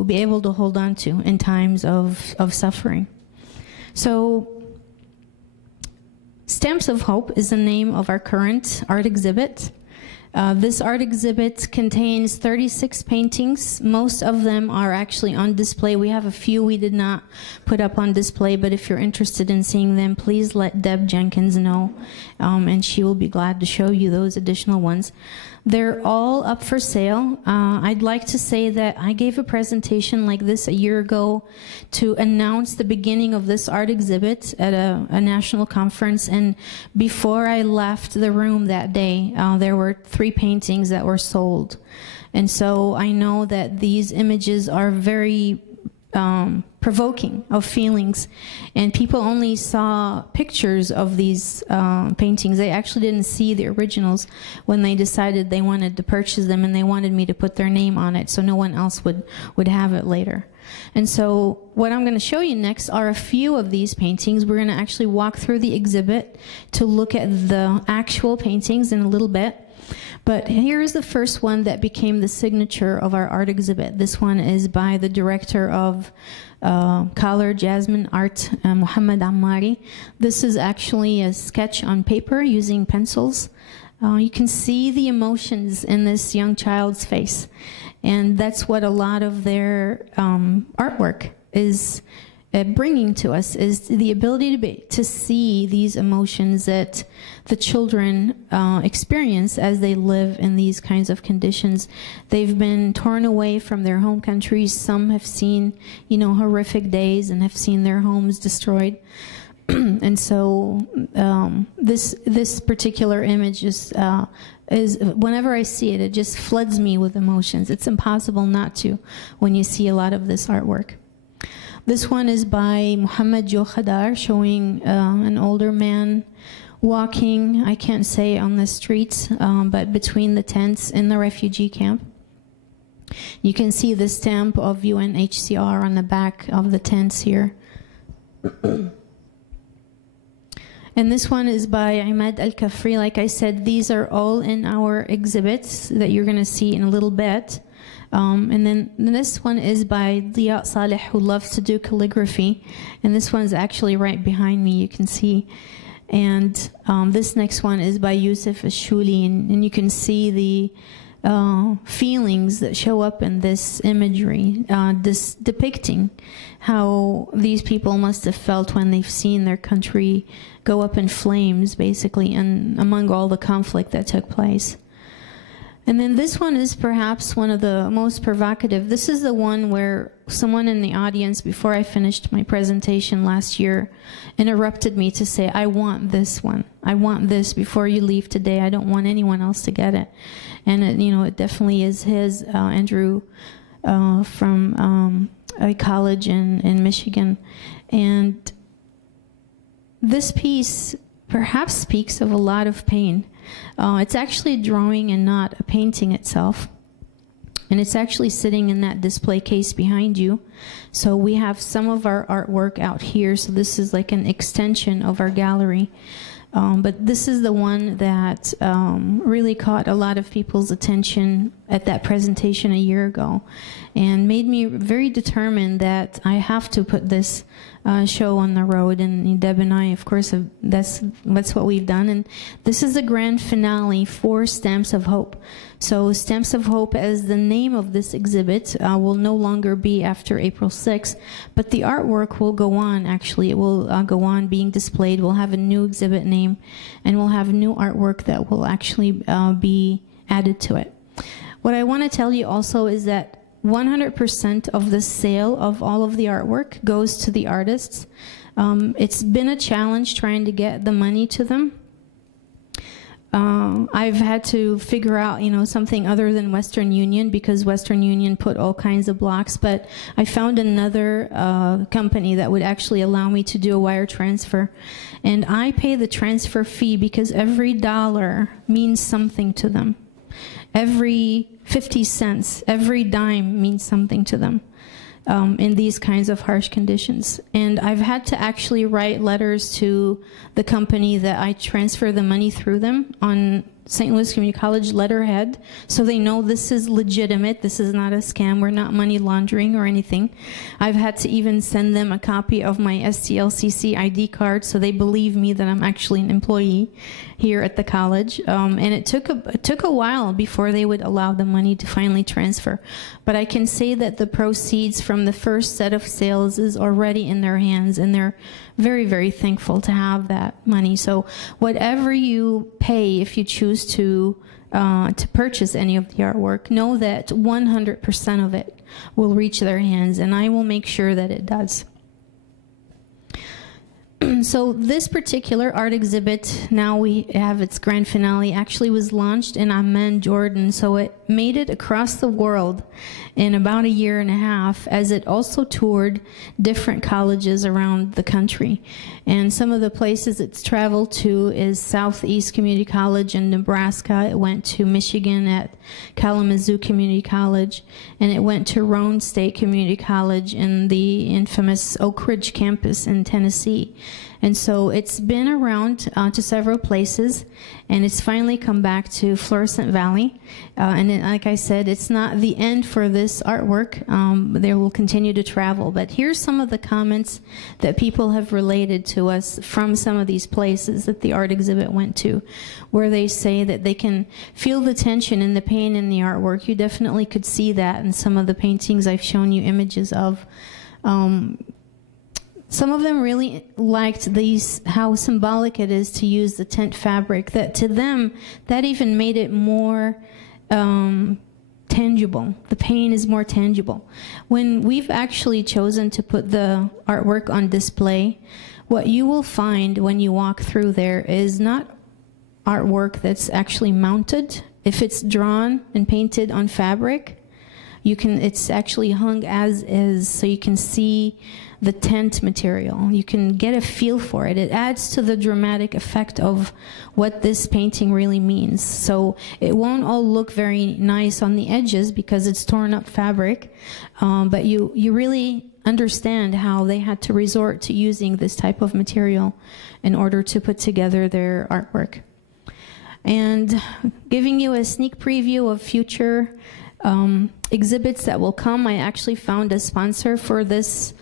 be able to hold on to in times of suffering. So Stamps of Hope is the name of our current art exhibit. This art exhibit contains 36 paintings. Most of them are actually on display. We have a few we did not put up on display, but if you're interested in seeing them, please let Deb Jenkins know, and she will be glad to show you those additional ones. They're all up for sale. I'd like to say that I gave a presentation like this a year ago to announce the beginning of this art exhibit at a national conference, and before I left the room that day, there were 3 paintings that were sold. And so I know that these images are very provoking of feelings, and people only saw pictures of these paintings. They actually didn't see the originals when they decided they wanted to purchase them, and they wanted me to put their name on it so no one else would have it later. And so what I'm going to show you next are a few of these paintings. We're going to actually walk through the exhibit to look at the actual paintings in a little bit. But here's the first one that became the signature of our art exhibit. This one is by the director of Color Jasmine Art, Mohammed Jawad. This is actually a sketch on paper using pencils. You can see the emotions in this young child's face. And that's what a lot of their artwork is bringing to us, is the ability to see these emotions that the children experience as they live in these kinds of conditions. They've been torn away from their home countries. Some have seen, horrific days and have seen their homes destroyed. And so this particular image is whenever I see it, it just floods me with emotions. It's impossible not to when you see a lot of this artwork. This one is by Mohammed Jawad, showing an older man walking, I can't say on the streets, but between the tents in the refugee camp. You can see the stamp of UNHCR on the back of the tents here. And this one is by Ahmadi al-Kafri. Like I said, these are all in our exhibits that you're going to see in a little bit. And then this one is by Ziya Saleh, who loves to do calligraphy. And this one's actually right behind me, you can see. And this next one is by Yousefi Shulien. And you can see the feelings that show up in this imagery, this depicting how these people must have felt when they've seen their country go up in flames, basically, and among all the conflict that took place. And then this one is perhaps one of the most provocative. This is the one where someone in the audience, before I finished my presentation last year, interrupted me to say, I want this one. I want this before you leave today. I don't want anyone else to get it. And it, you know, it definitely is his, Andrew, from a college in Michigan. And this piece perhaps speaks of a lot of pain. It's actually a drawing and not a painting itself. And it's actually sitting in that display case behind you. So we have some of our artwork out here. So this is like an extension of our gallery. But this is the one that really caught a lot of people's attention at that presentation a year ago and made me very determined that I have to put this show on the road. And Deb and I, of course, that's what we've done. And this is the grand finale for Stamps of Hope. So Stamps of Hope, as the name of this exhibit, will no longer be after April 6th, but the artwork will go on, actually. It will go on being displayed. We'll have a new exhibit name, and we'll have new artwork that will actually be added to it. What I want to tell you also is that 100% of the sale of all of the artwork goes to the artists. It's been a challenge trying to get the money to them. I've had to figure out, you know, something other than Western Union because Western Union put all kinds of blocks, but I found another company that would actually allow me to do a wire transfer. And I pay the transfer fee because every dollar means something to them. Every 50 cents, every dime means something to them. In these kinds of harsh conditions. And I've had to actually write letters to the company that I transfer the money through them on St. Louis Community College letterhead, so they know this is legitimate, this is not a scam, we're not money laundering or anything. I've had to even send them a copy of my STLCC ID card so they believe me that I'm actually an employee here at the college. And it took a while before they would allow the money to finally transfer. But I can say that the proceeds from the first set of sales is already in their hands, and they're very, very thankful to have that money. So whatever you pay, if you choose to purchase any of the artwork, know that 100% of it will reach their hands, and I will make sure that it does. So this particular art exhibit, now we have its grand finale, actually was launched in Amman, Jordan. So it made it across the world in about a year and a half, as it also toured different colleges around the country. And some of the places it's traveled to is Southeast Community College in Nebraska. It went to Michigan at Kalamazoo Community College, and it went to Roane State Community College in the infamous Oak Ridge campus in Tennessee. And so it's been around to several places, and it's finally come back to Florissant Valley. And then, like I said, it's not the end for this artwork. They will continue to travel. But here's some of the comments that people have related to us from some of these places that the art exhibit went to, where they say that they can feel the tension and the pain in the artwork. You definitely could see that in some of the paintings I've shown you images of. Some of them really liked how symbolic it is to use the tent fabric, that to them, that even made it more tangible. The pain is more tangible. When we've actually chosen to put the artwork on display, what you will find when you walk through there is not artwork that's actually mounted. If it's drawn and painted on fabric, it's actually hung as is, so you can see the tent material. You can get a feel for it. It adds to the dramatic effect of what this painting really means. So it won't all look very nice on the edges because it's torn up fabric, but you really understand how they had to resort to using this type of material in order to put together their artwork. And giving you a sneak preview of future exhibits that will come, I actually found a sponsor for this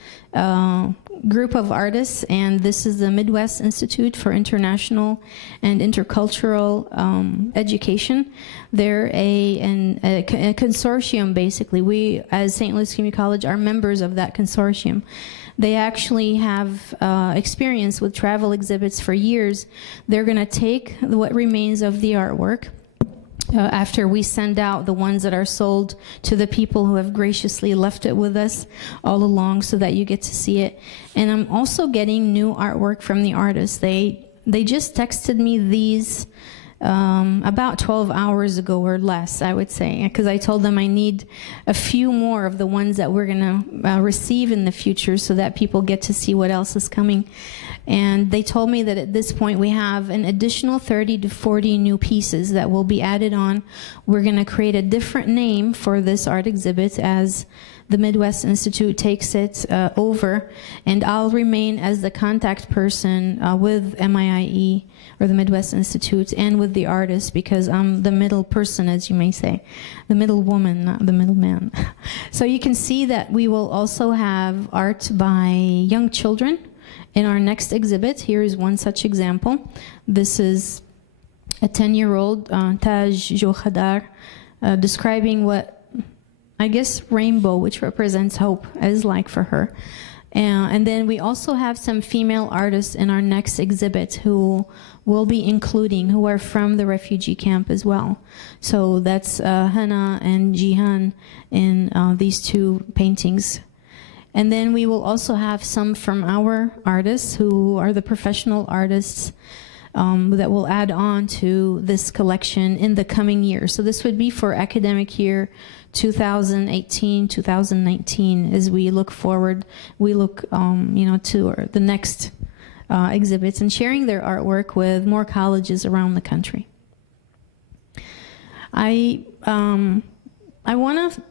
group of artists, and this is the Midwest Institute for International and Intercultural Education. They're a consortium, basically. We, as St. Louis Community College, are members of that consortium. They actually have experience with travel exhibits for years. They're going to take what remains of the artwork after we send out the ones that are sold to the people who have graciously left it with us all along so that you get to see it. And I'm also getting new artwork from the artists. They just texted me these about 12 hours ago or less, I would say, because I told them I need a few more of the ones that we're going to receive in the future so that people get to see what else is coming. And they told me that at this point we have an additional 30 to 40 new pieces that will be added on. We're going to create a different name for this art exhibit as the Midwest Institute takes it over, and I'll remain as the contact person with MIIE, or the Midwest Institute, and with the artist, because I'm the middle person, as you may say, the middle woman, not the middle man. So you can see that we will also have art by young children in our next exhibit. Here is one such example. This is a 10-year-old, Taj Jo Khadar, describing what I guess rainbow, which represents hope, is like for her. And then we also have some female artists in our next exhibit who will be including, who are from the refugee camp as well. So that's Hana and Jihan in these two paintings. And then we will also have some from our artists who are the professional artists that will add on to this collection in the coming year. So this would be for academic year 2018, 2019. As we look forward, we look to the next exhibits and sharing their artwork with more colleges around the country. I want to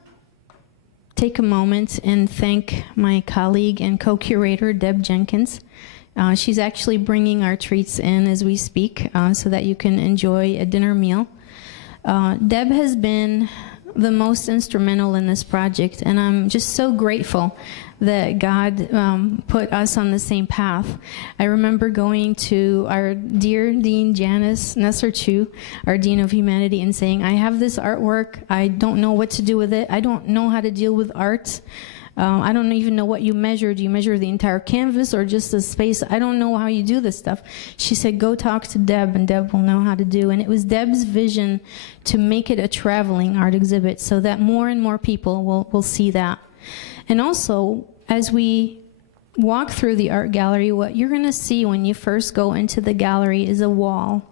take a moment and thank my colleague and co-curator, Deb Jenkins. She's actually bringing our treats in as we speak so that you can enjoy a dinner meal. Deb has been the most instrumental in this project, and I'm just so grateful that God put us on the same path. I remember going to our dear Dean Janice Nesser-Chu, our Dean of Humanity, and saying, I have this artwork, I don't know what to do with it, I don't know how to deal with art. I don't even know what you measure. Do you measure the entire canvas or just the space? I don't know how you do this stuff. She said, go talk to Deb, and Deb will know how to do. And it was Deb's vision to make it a traveling art exhibit so that more and more people will see that. And also, as we walk through the art gallery, what you're going to see when you first go into the gallery is a wall.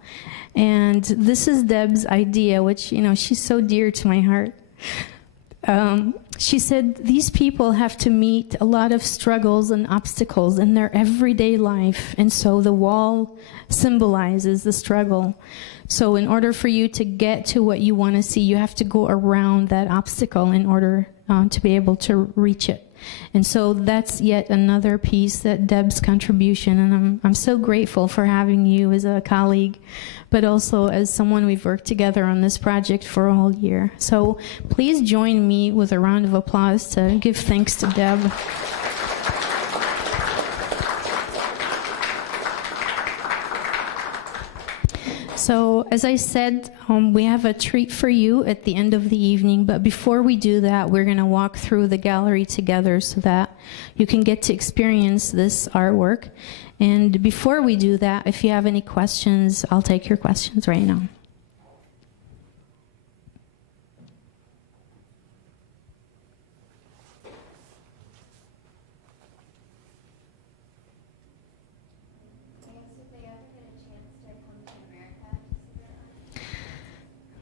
And this is Deb's idea, which, you know, she's so dear to my heart. She said these people have to meet a lot of struggles and obstacles in their everyday life, and so the wall symbolizes the struggle. So in order for you to get to what you want to see, you have to go around that obstacle in order to be able to reach it. And so that's yet another piece that Deb's contribution, and I'm so grateful for having you as a colleague, but also as someone we've worked together on this project for a whole year. So please join me with a round of applause to give thanks to Deb. So, as I said, we have a treat for you at the end of the evening, but before we do that, we're going to walk through the gallery together so that you can get to experience this artwork. And before we do that, if you have any questions, I'll take your questions right now.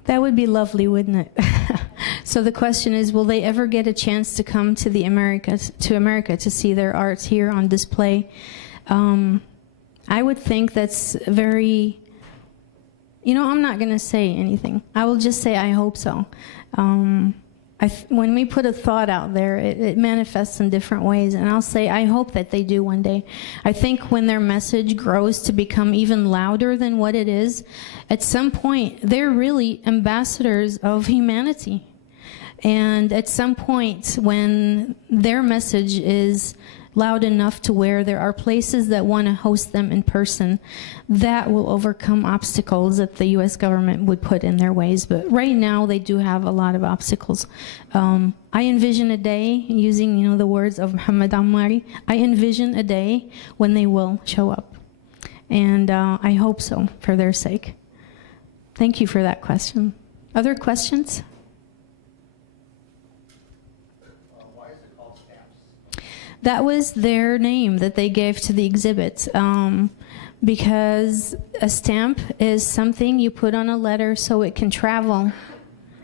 That would be lovely, wouldn't it? So the question is, will they ever get a chance to come to America to see their art here on display? I would think that's very, I'm not going to say anything. I will just say I hope so. When we put a thought out there, it manifests in different ways, and I'll say I hope that they do one day. I think when their message grows to become even louder than what it is, at some point, they're really ambassadors of humanity. And at some point, when their message is loud enough to where there are places that want to host them in person, that will overcome obstacles that the U.S. government would put in their ways. But right now, they do have a lot of obstacles. I envision a day, using the words of Mohammed Ammari, I envision a day when they will show up. And I hope so, for their sake. Thank you for that question. Other questions? Why is it called stamps? That was their name that they gave to the exhibit. Because a stamp is something you put on a letter so it can travel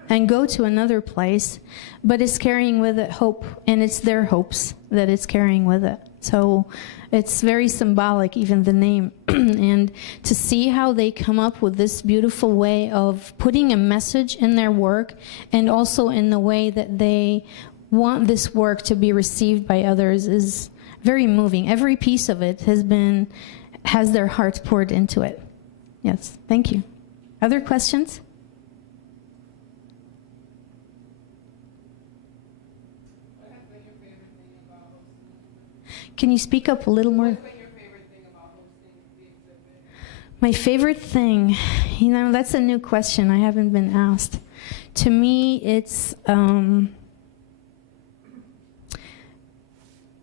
and go to another place, but it's carrying with it hope, and it's their hopes that it's carrying with it. So it's very symbolic, even the name. And to see how they come up with this beautiful way of putting a message in their work, and also in the way that they want this work to be received by others, is very moving. Every piece of it has their heart poured into it. Yes, thank you. Other questions? What has been your favorite thing about hosting? Can you speak up a little more? What's been your favorite thing about hosting the exhibit? My favorite thing, that's a new question. I haven't been asked. To me, it's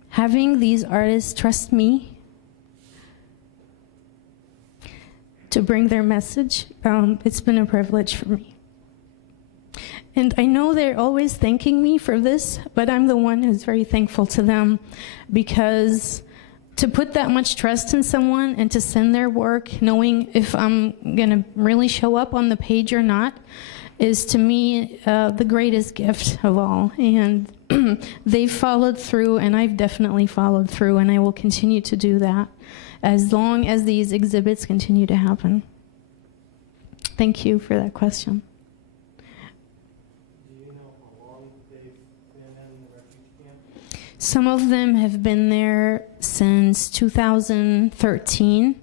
having these artists trust me to bring their message. It's been a privilege for me. And I know they're always thanking me for this, but I'm the one who's very thankful to them, because to put that much trust in someone and to send their work knowing if I'm gonna really show up on the page or not is, to me, the greatest gift of all. And they've followed through, and I've definitely followed through, and I will continue to do that as long as these exhibits continue to happen. Thank you for that question. Do you know how long they've been in the refugee camp? Some of them have been there since 2013,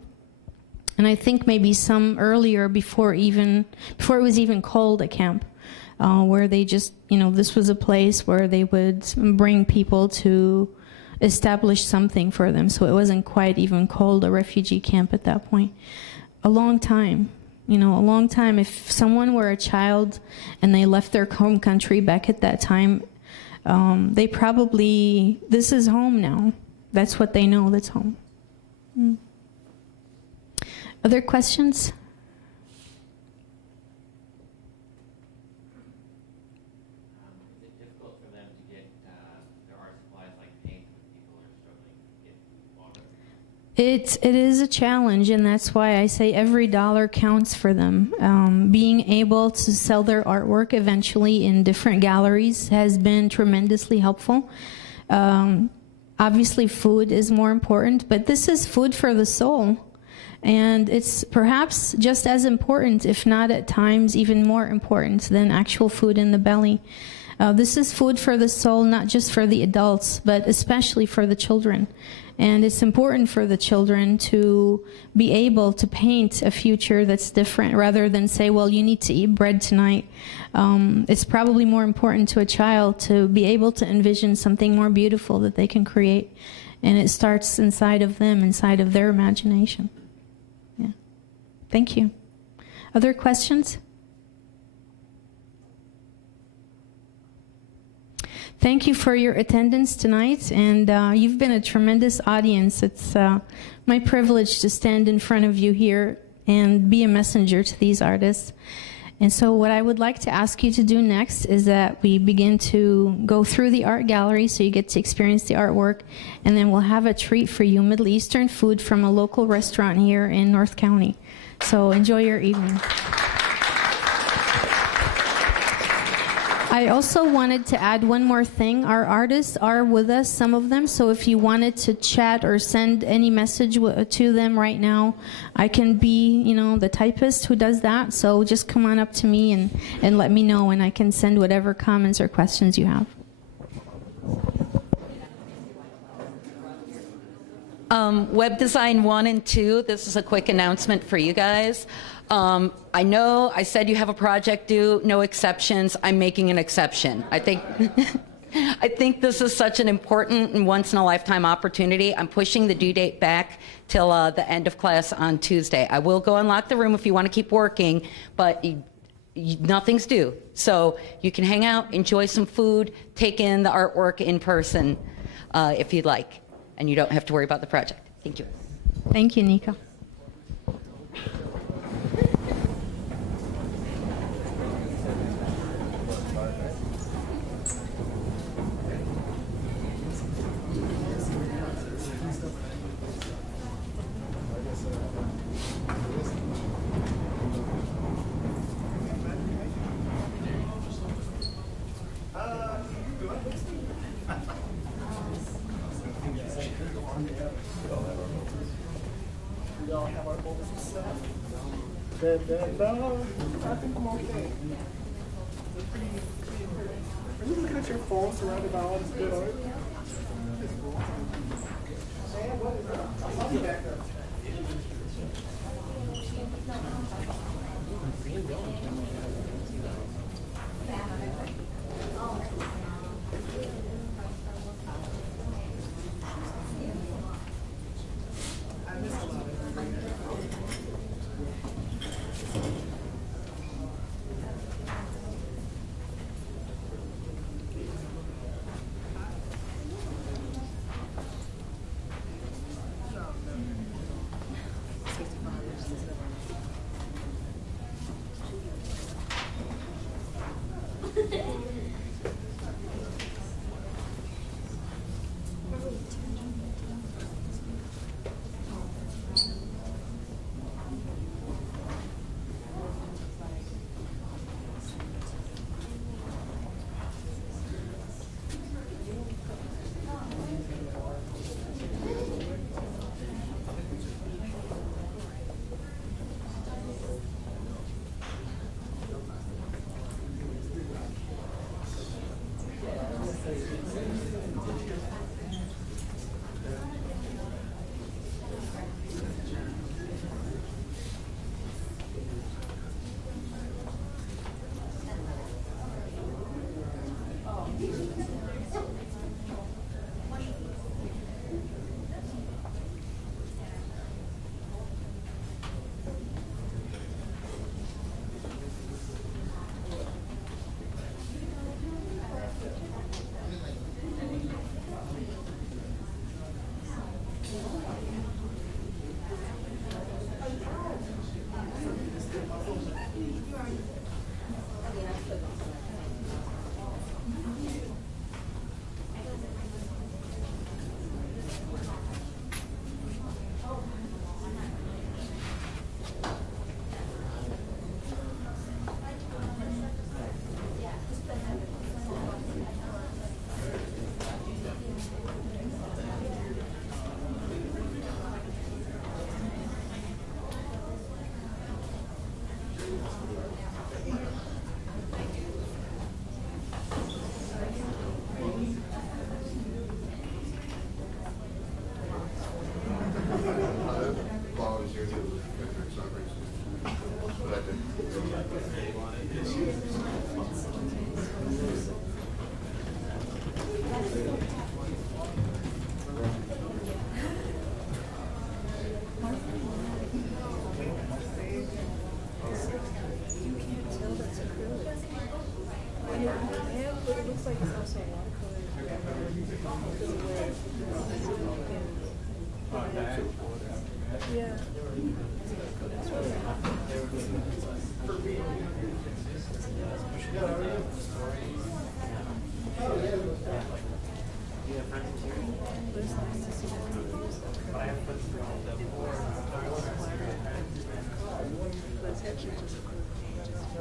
and I think maybe some earlier, before it was even called a camp, where they just, this was a place where they would bring people to establish something for them. So it wasn't quite even called a refugee camp at that point. A long time, a long time. If someone were a child and they left their home country back at that time, they probably, this is home now. That's what they know, that's home. Other questions? It is a challenge, and that's why I say every dollar counts for them. Being able to sell their artwork eventually in different galleries has been tremendously helpful. Obviously, food is more important, but this is food for the soul. And it's perhaps just as important, if not at times even more important, than actual food in the belly. This is food for the soul, not just for the adults, but especially for the children. And it's important for the children to be able to paint a future that's different, rather than say, well, you need to eat bread tonight. It's probably more important to a child to be able to envision something more beautiful that they can create. And it starts inside of them, inside of their imagination. Yeah. Thank you. Other questions? Thank you for your attendance tonight, and you've been a tremendous audience. It's my privilege to stand in front of you here and be a messenger to these artists. And so what I would like to ask you to do next is that we begin to go through the art gallery so you get to experience the artwork, and then we'll have a treat for you, Middle Eastern food from a local restaurant here in North County. So enjoy your evening. I also wanted to add one more thing. Our artists are with us, some of them, so if you wanted to chat or send any message to them right now, I can be, the typist who does that. So just come on up to me and let me know, and I can send whatever comments or questions you have. Web Design 1 and 2, this is a quick announcement for you guys. I know I said you have a project due, no exceptions. I'm making an exception. I think this is such an important and once-in-a-lifetime opportunity. I'm pushing the due date back till the end of class on Tuesday. I will go and lock the room if you want to keep working, but nothing's due. So you can hang out, enjoy some food, take in the artwork in person if you'd like, and you don't have to worry about the project. Thank you. Thank you, Nika. We all have our moments set. No, I think I'm okay. Are you looking at your phone surrounded by all this good art? I'll be back there.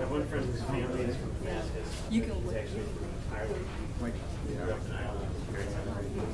One friend whose family is from Damascus. You can look. Actually from Ireland. He grew up in Ireland. Very celebrated.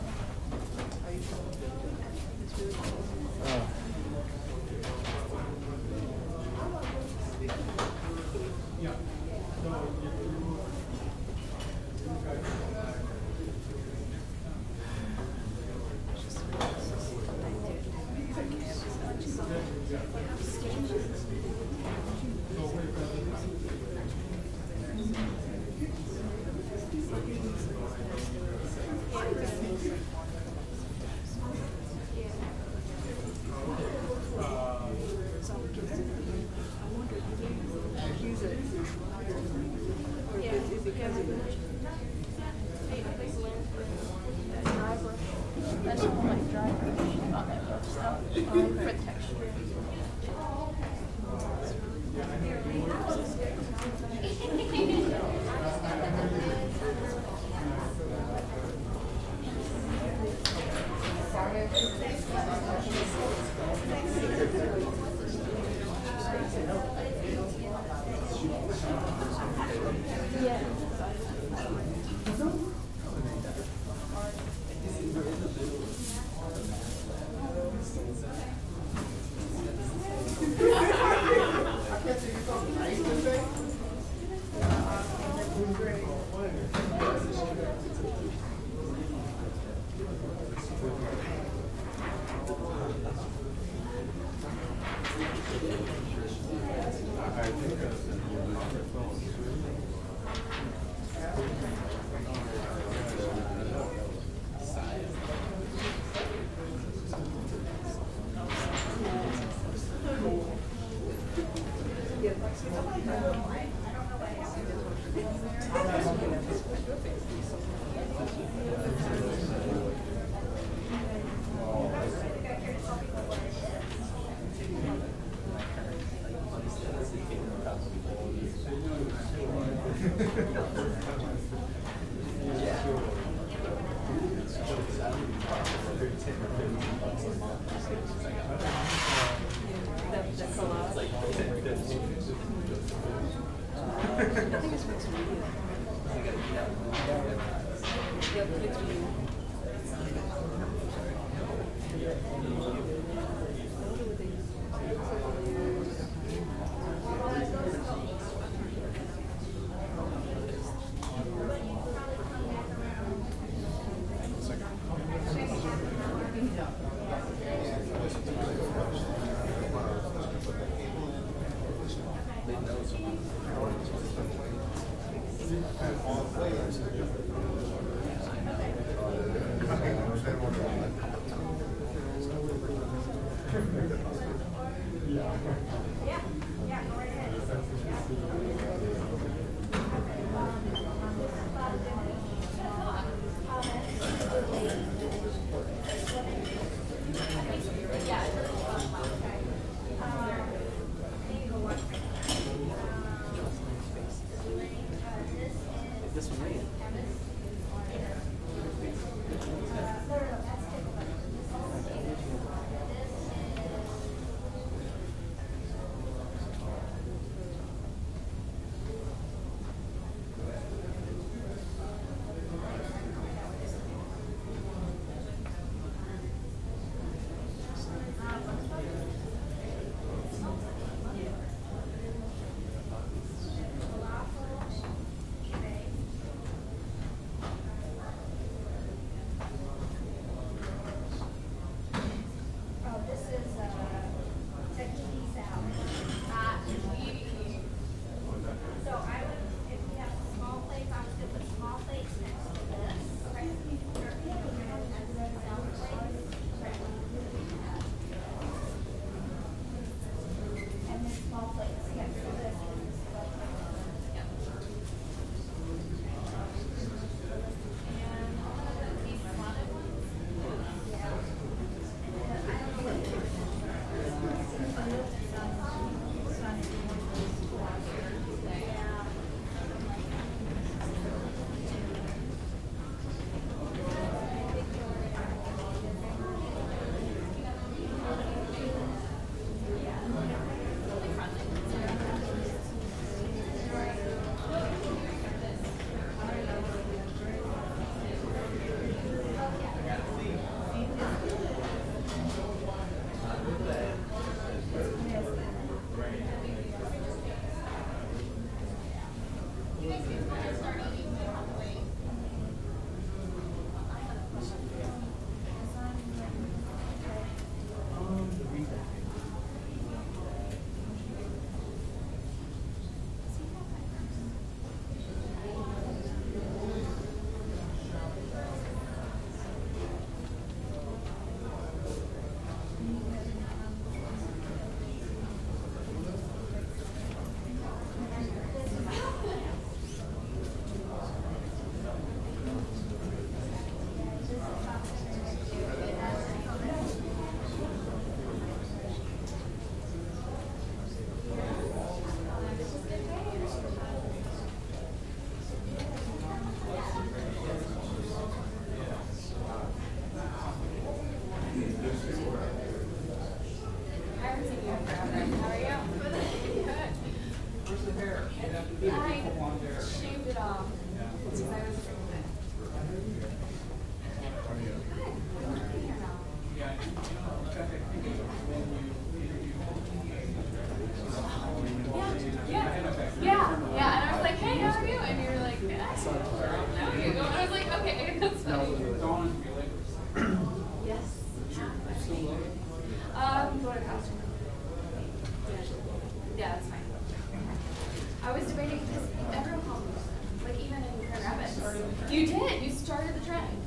You did. You started the trend.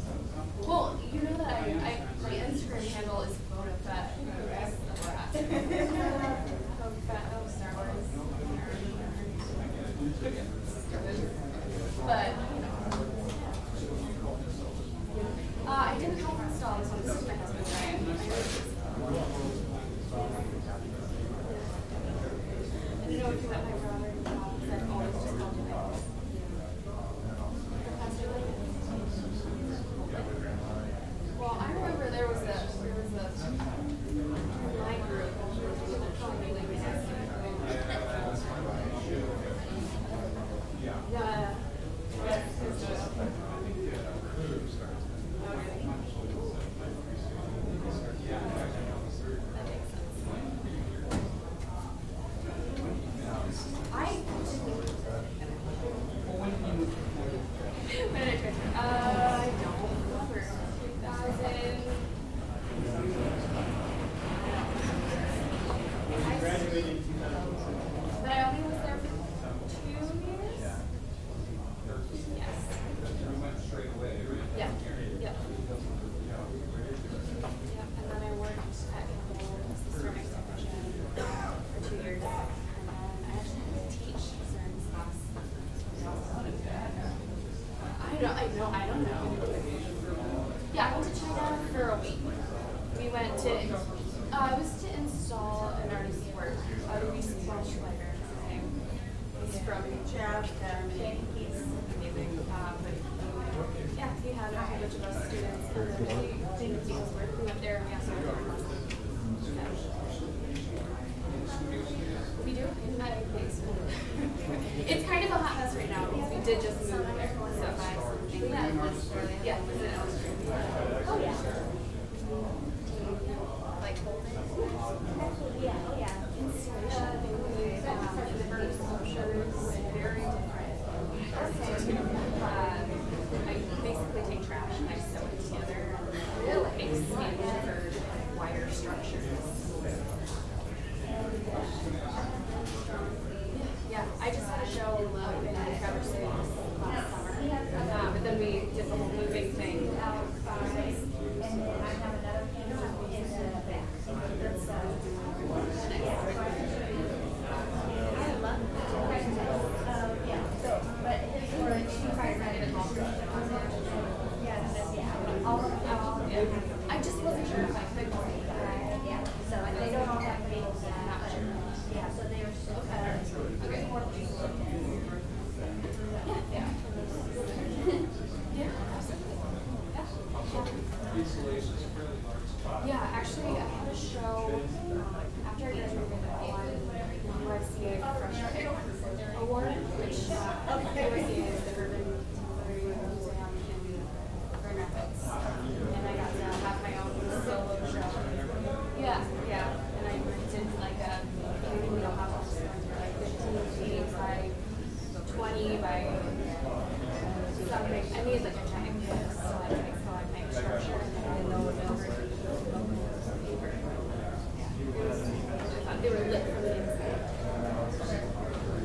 Well, you know that my Instagram handle is Bonafet. But I didn't help install this one. This is my husband, Ryan. I don't know if you met my brother. I've always just called him that. Well, I remember there was a my group. Yeah. I don't know. Yeah, I went to China for a week. We went to, it was to install an artist's work. We saw Schleicher. He's from Germany. He's amazing. Yeah, he had a whole bunch of us students, and then they didn't see his work. We went there and we asked him to work. We do? It's kind of a hot mess right now because we did just move there. So yeah. Oh yeah. Like yeah. Installation, very different. I basically take trash and I sew it together and make skins for wire structures. Yeah, I just had a show in Traverse City last summer, but then we did the whole moving thing. I just wasn't sure if I could. Yeah, so they don't all have labels. I'm not sure. Yeah, so they were still okay. Yeah. Yeah, absolutely. Yeah, actually, I had a show after I graduated on USCA Fresh Award, which USCA is the Urban Contemporary Museum in Grand Rapids. And I got to have my own solo show. Yeah. And I did like a, we don't have all like 15 feet by 20 by something. I made like a giant canvas, so I made structure and then I know it over paper. Yeah. They were lit from the inside.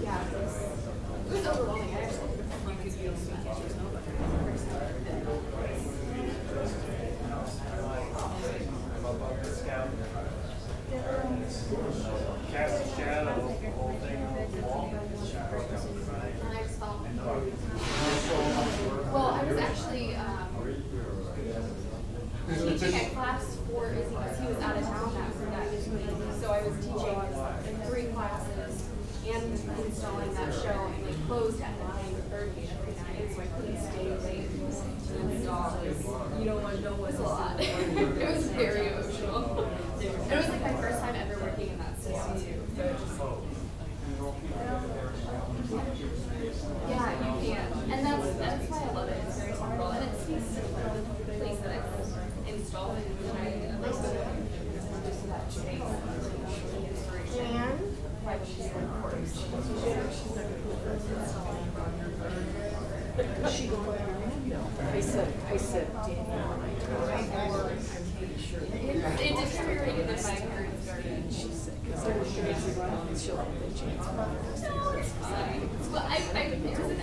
Yeah, it was overwhelming. I actually you could feel the pictures Cast a shadow, the whole thing on the wall. And I just felt. Well, I was actually teaching a class for Izzy because he was out of town that week. So I was teaching 3 classes and installing that show, and they closed at 9:30 every night, so I couldn't stay late to install. You don't want to know what's a lot. It was very emotional. It was like my first time ever working in that system too. Yeah, you can. And that's why I love it. It's very simple. And it speaks to the place that it's installed in, and I like just that space, the inspiration. Why she's in course. She's like a cool person installing. She I said, Danielle, I'm sure. It deteriorated when my parents started. She's sick. She'll have a chance. No, it's fine. Well, it was an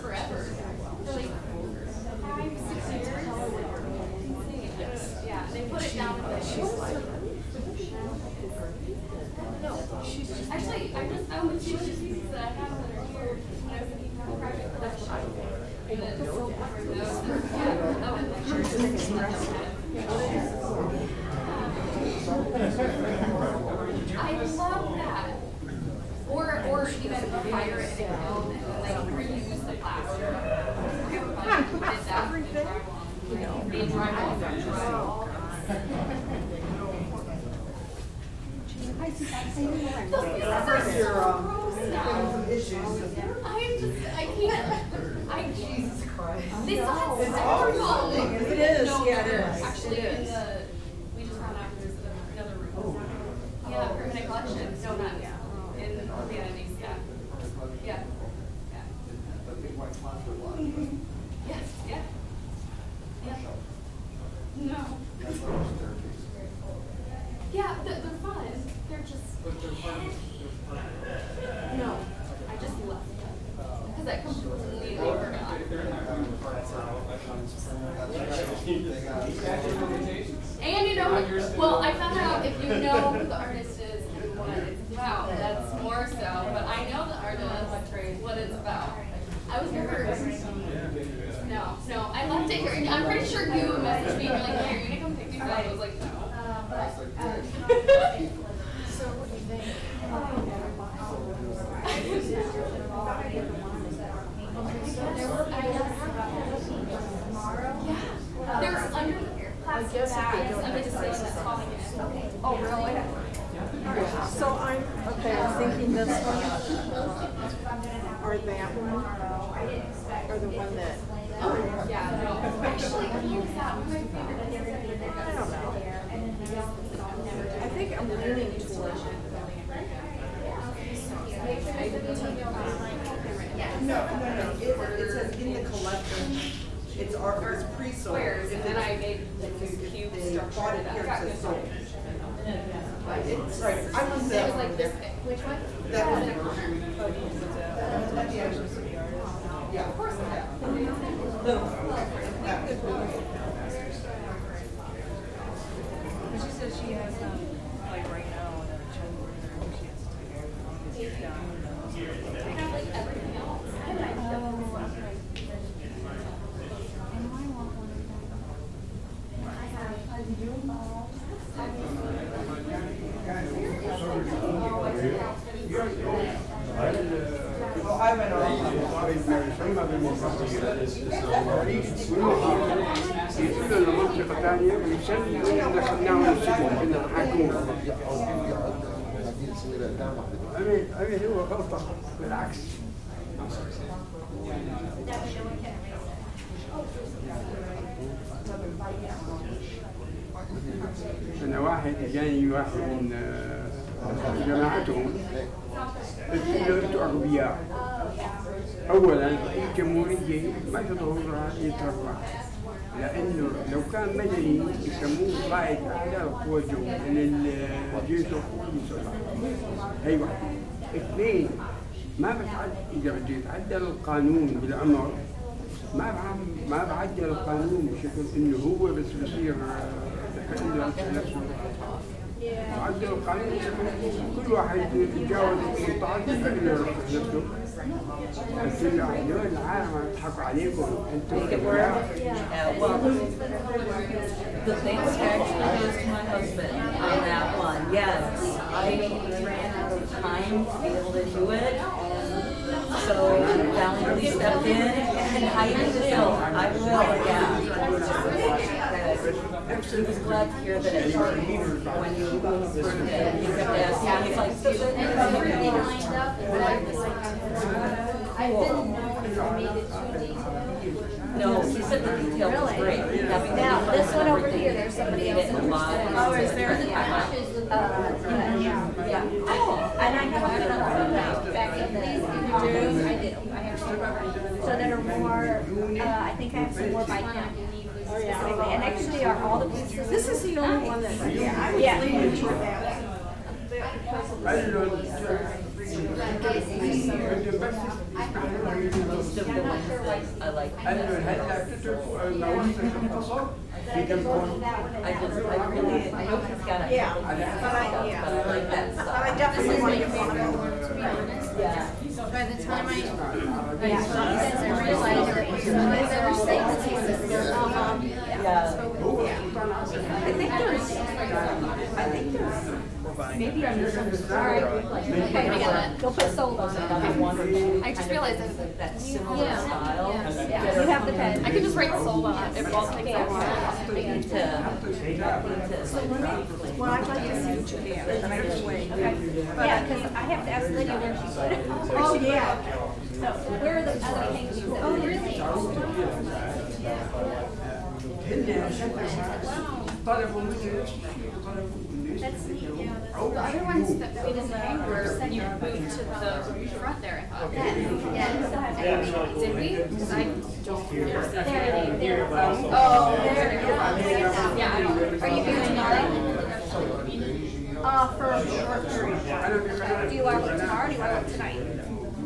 forever. For like 5-6 years. Yeah, they put it down with actually, I own the 2 pieces that I have that are here when I was in the project, but that's what I did. I love that. Or even fire it and like reuse the plaster. Did that in drywall. I can't. Jesus Christ. This is horrible. It is. No, Yeah, it is. Actually, we just found out there's another room. Yeah, permanent collection. No, not in the entities. Yeah. Yeah. Yes. Yeah. Yeah. No. Yeah, they're fun. They're just. No, I just left them because I completely forgot. And you know, well, I found out if you know who the artist is and what it's about, that's more so. But I know the artist, what it's about. I was never. No, I left it here. I'm pretty sure you messaged me. You're like, "Here, you're gonna come pick these up." I was like, "No." So what do you think? They're under plastic bags under the ceiling that's falling in. Okay. Oh, really? So I'm thinking this one or that one or the one that. Oh, yeah, no. Actually, I use that one. My favorite. I don't know. I think I'm leaning towards it. No. It says in the collection. It's pre-sold. Squares, and then I made this cube structure that got good. It's right. I was It was like this big. Which one? That one. Yeah, of course. She says she has like right now in her children, she has to take down. Kind of like everything else. يجينا لمنطقة ثانية ويسلم ودخلناهم السجن كنا حاكمين. أمين هو غلطة بالعكس. أنا واحد جاني واحد من جماعتهم أنتوا أغبياء. أولاً الجمهورية ما تظهر يترفع لأنه لو كان مدني يسموه قائد أعلى القوى للجيش القومي. هي واحدة. اثنين ما إذا بده يتعدل القانون بالعمر ما بعدل القانون بشكل إنه هو بس بصير عنده نفسه. بعدل القانون بشكل كل واحد يتجاوز 18 يقدر يرفع نفسه. The thanks actually goes to my husband on that one. Yes, I ran out of time to be able to do it, and so valiantly stepped in, and I will, yeah. He was glad to hear that it started when you kept asking. He's like, so everything lined up I didn't know if I made it too detailed. No, he said the detail was great. Now, this one over here, there's somebody else. Oh, is there? Yeah. Oh, and I have another back in these. I did. I have some that are more, I think I have some more by now. Specifically. And actually, are all the pieces. This is the only one that, I was leaning toward that. Most of the ones that I like. I really, I know he's got a couple of stuff, but I like that stuff. But I definitely want to follow. To be honest, Yeah. by the time I realized they're saying the pieces, Yeah. I think there's maybe I misunderstood. Go put soul on it. I just realized that similar style. You have the pen. I can just write soul on it. It all takes that long. Well, I'd like to see what you have. Yeah, because I have to ask Lydia where she put it. Oh, yeah. So where are the other things you said? Oh, really? That's neat, yeah. The other ones that we didn't hang were sent you moved to the front there, I thought. Yeah. Did we? Because I don't remember seeing any. There. Oh, there. Yeah, I don't. Are you here tomorrow? For a short period. Do you want to look tomorrow or do you want to look tonight?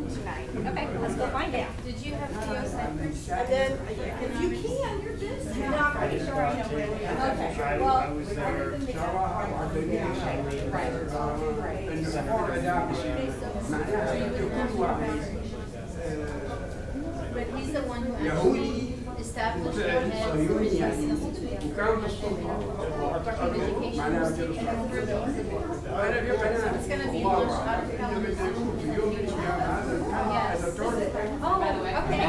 Tonight. Okay, let's go find out. Did you have Theo Cypress? And then, if you can, you're busy. No, I'm pretty sure I know where we are. Okay, well, But he's the one who actually established it as it's going to be launched out of California. Yes. Oh, okay.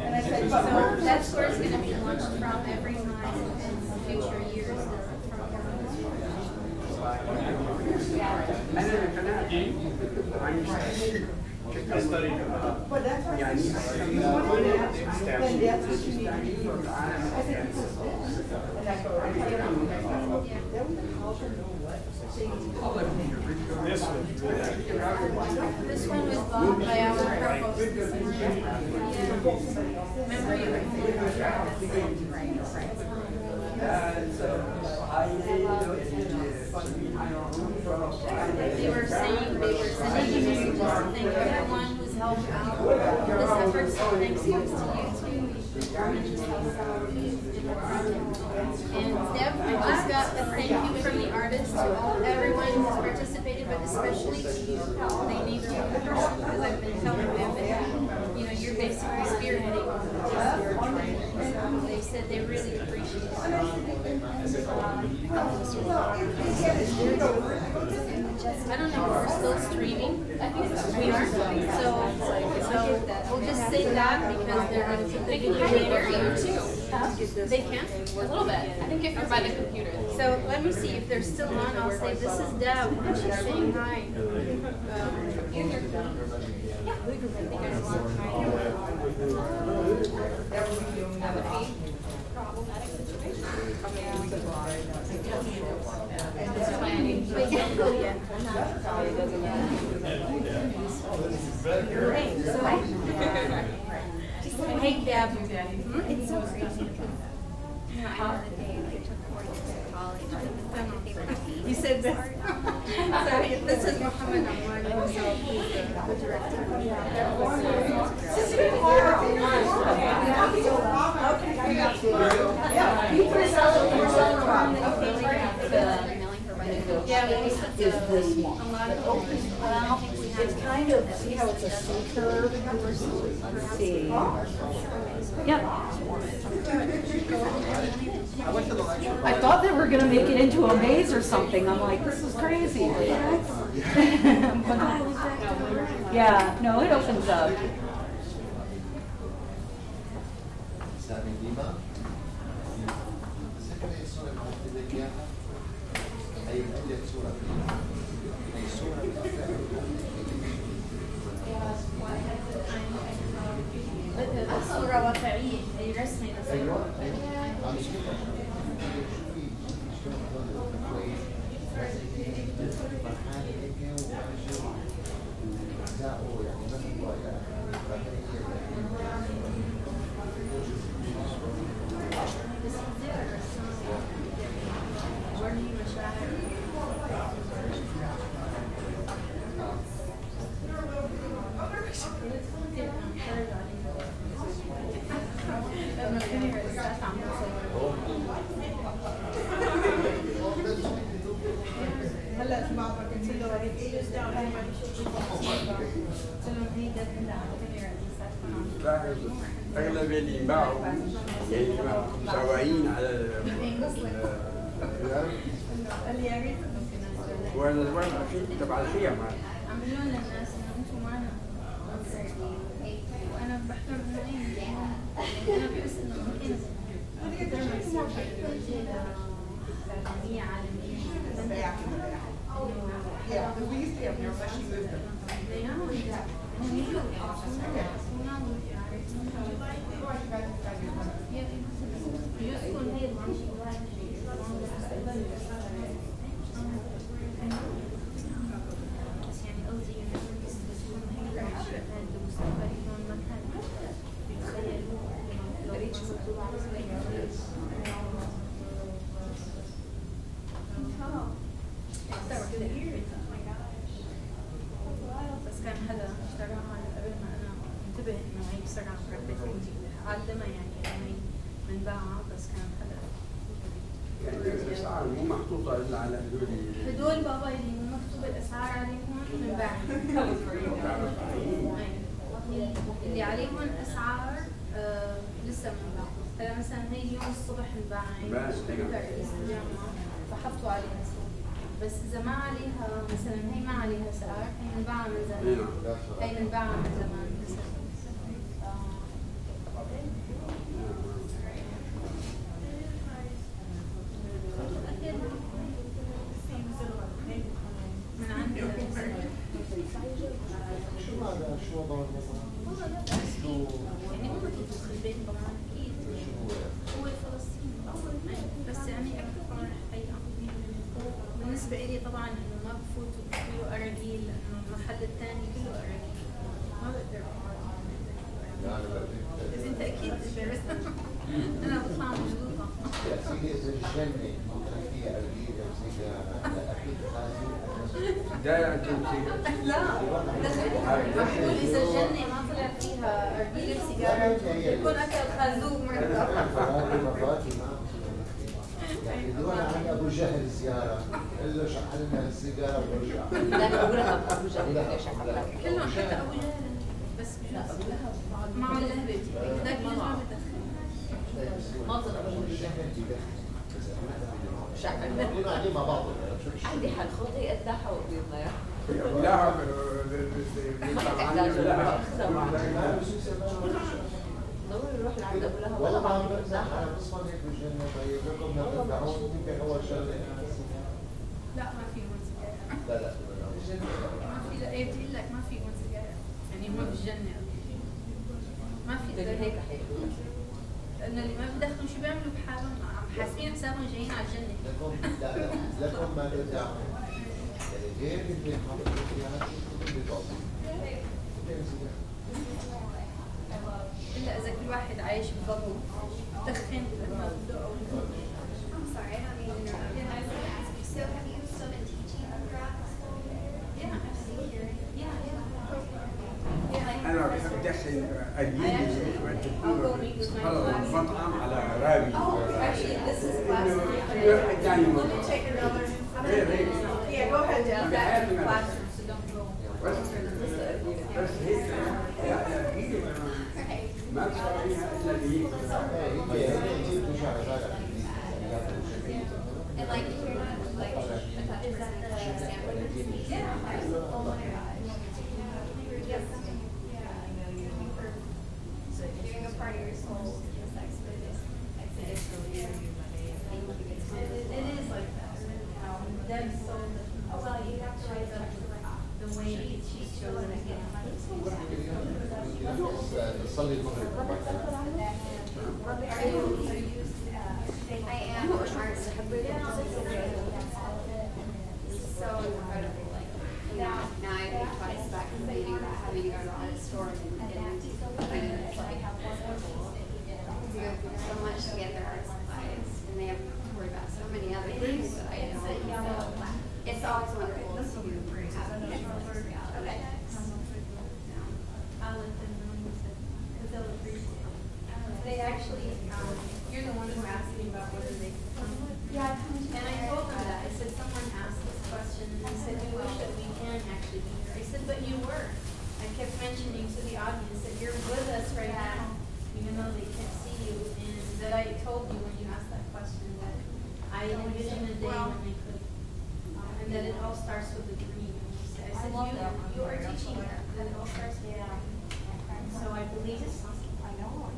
And I said, so that's where it's going to be launched from every time in future years. I studied But that's what yeah, then that's what you need to do. I think this is this. And I go, okay. This one was bought by our provost this morning. Remember you were They were sending messages to thank everyone who's helped out this effort. So thanks goes to you too. And Deb, I just got a thank you from the artists to everyone who's participated, but especially to you. They need you because I've been telling them that you're basically spearheading all of this. So they said they really appreciate it. I don't know if we're still streaming. I think we are. So we'll just say that because they're going to they can kind of hear you too. They can? A little bit. I think if you're by the computer. So let me see if they're still on. I'll say this is Deb. She's saying hi. You hear me? Yeah. I think there's a lot of hi. That would be problematic situation. Hey, Deb. It's so crazy because out of the day I took 4 years of college. You said this. This is Mohammed Jawad, who's the director. Is this one. It's kind of, see how it's a C curve? See. Yep. I thought they were going to make it into a maze or something. I'm like, this is crazy. Yeah, no, it opens up. الصورة واقعية هي رسمة ساعات عم بوصل. هلا سمعت قلت له قلت لهم هي لاحظ اغلب اللي باعوا يعني سواقين على وين تبع الخيام عملوا لنا الناس انه انتم معنا وانا بحكم انه انا بحس انه ممكن اكثر ما يصير عالمية Yeah, we used to have nurses, she moved them. بس كان حدا اشتراها قبل ما انا انتبه انه هي بسرعه مربت عالمها يعني منباعها بس كان حدا يعني الاسعار مو محطوطه الا على هدول بابا اللي مو مكتوب الاسعار عليهم منباعهم اللي عليهم اسعار لسه منباع. هلا مثلا هي اليوم الصبح انباعت رئيس الجامعه فحطوا عليها سوق. بس اذا ما عليها مثلا هي ما عليها سعر هي منباعها من زمان. هي منباعها من زمان مثلا. من عندي شو هذا؟ شو وضعه يعني هم في البيت طبعا اكيد هو الفلسطيني بس يعني حقيقة بالنسبة لي طبعا انه ما بفوت كله اراجيل لانه المحل الثاني كله اراجيل ما بقدر بس انت اكيد درست انا بطلع مبسوطة. يا سيدي اذا الجنة مثلا فيها اراجيل او زي اكيد لا بقول اذا الجنة ما طلع فيها اراجيل سيجارة يكون اكل خازوق مرة. يعني دون عن ابو جهل زياره قال له شحن لنا السيجاره ورجع. لا بقولها ابو جهل شحن كلهم حتى ابو جهل بس معه اللهبه ذاك ما بدخن ما ظل ابو جهل شحن قاعدين مع بعض عندي حل خطي اتلاحوا بيضنا لا ضروري نروح لعند ابو لهب والله ما عم بمزح انا بصفن هيك بالجنه طيب لكم ما تدفعون يمكن اول شغله لا ما في هون سجاير. لا ما في لا بتقول لك ما في هون سجاير يعني هون بالجنه ما في هيك حيقولوا لانه اللي ما بدخلوا شو بيعملوا بحالهم حاسبين حسابهم جايين على الجنه. لكم لا لكم ما تدفعون يعني غير اللي حاطين فيها بتعطي الا اذا كل واحد عايش ببابه بدخن قد ما بده او I'm sorry, I don't mean to interrupt. I was going to ask you, so have you still been teaching throughout the school year? Yeah, absolutely. انا بدخل اجيب مطعم على رابي. Actually, this is class. يعني Let me take another. Yeah, go ahead, Jeff. Back to the classroom, so don't go. بس هيك ما تصير فيها الا اللي And like, if you're not, like, is that the sandwich? Yeah. Oh my God. Yes. Doing a part of your soul is expedition. It is like that. Them so, well, you have to write the way she's chosen again. صلي المغرب. I am an artist. So incredible. Like now I think twice back in the meeting about having to go to the art store and it's like you go through so much to get their art supplies and they have to worry about so many other things that I know. So it's always wonderful to have visual reality. They actually, you're All-Stars. Yeah. So I believe it's, I know,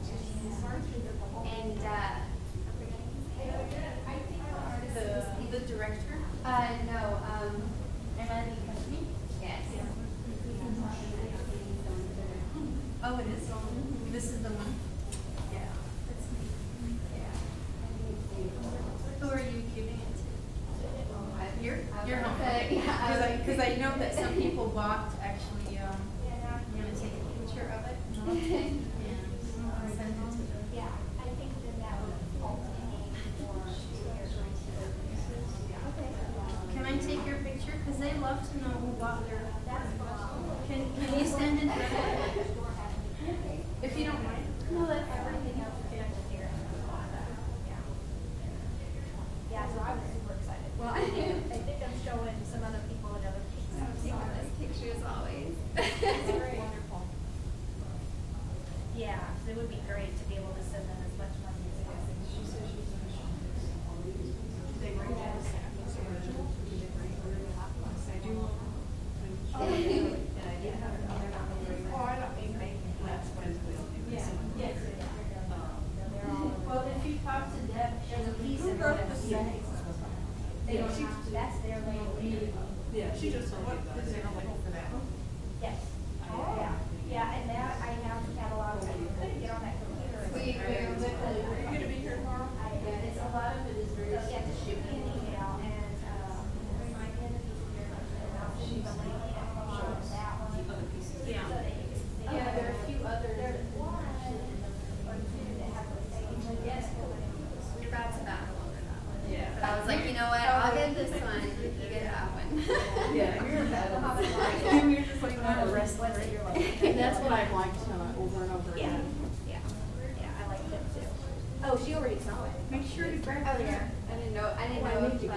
and the director? No, ElMahdi company? Yes. Oh, it is? This is the one? Yeah. Who are you giving it to? Your home? Because I know that some people bought actually, you want to take a picture of it? And send it to them. Yeah, I think that would ultimately Can I take your picture? Because they love to know who bought their. Can you stand in front of it? If you don't mind. No, that's everything else here. Yeah, so I was super excited. Well, I think I'm showing some other people another picture. I'm taking this picture as always. It's great. Wonderful. Yeah, so it would be great to be able to send them as much money as possible. She says she's going to show this. They bring that as original. I do. Oh, I don't think they. That's what it's doing. Yeah. Yes. Well, if you talk to Deb, there's a piece of that. They don't have to. That's their language. Yeah, she just told me that. Is there a link for that? Yes. Yeah. Yeah, and that I have the catalog. I couldn't get on that computer. Are you going to be here tomorrow? It's a lot of it is very. Yeah, just shoot me an email and bring my entities here and I'll shoot the link and that one. Yeah. Yeah, there are a few others. There's one or two that have the same. Yes. We're about to battle over that one. Yeah. But I was like, you know what? I'll get this one. You get that one. Yeah, you're a battle. You're just like one of the rest of your life. And that's what I've liked over and over again. Yeah. Yeah, I like them too. Oh, she already saw it. Make sure you grab it. Oh, yeah. I didn't know if you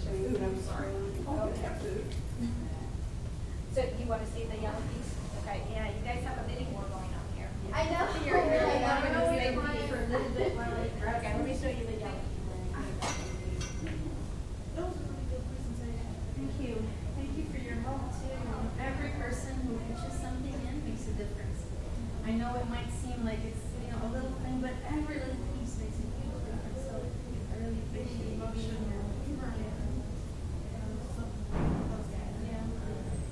should be. I'm sorry. Okay. So you want to see the yellow piece? Okay, yeah, you guys have a bidding war going on here. I know. You're like, I don't know if you for a little bit while I okay, let me show you the yellow. That was a really good presentation. Thank you. Thank you for your help too. Every person who pitches something in makes a difference. I know it might seem like it's a little thing, but every little piece makes a huge difference. So I really appreciate you.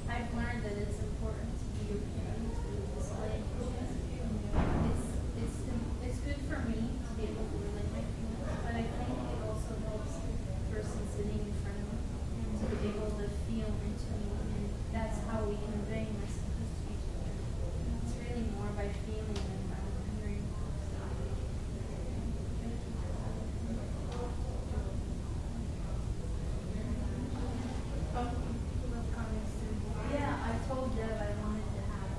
I've learned that it's important to be open to display. It's good for me to be able to relate my feelings, but I think it also helps the person sitting in front of me to be able to feel into me, and that's how we convey messages to each other. It's really more by feeling than by hearing. Yeah, I told Deb I wanted to have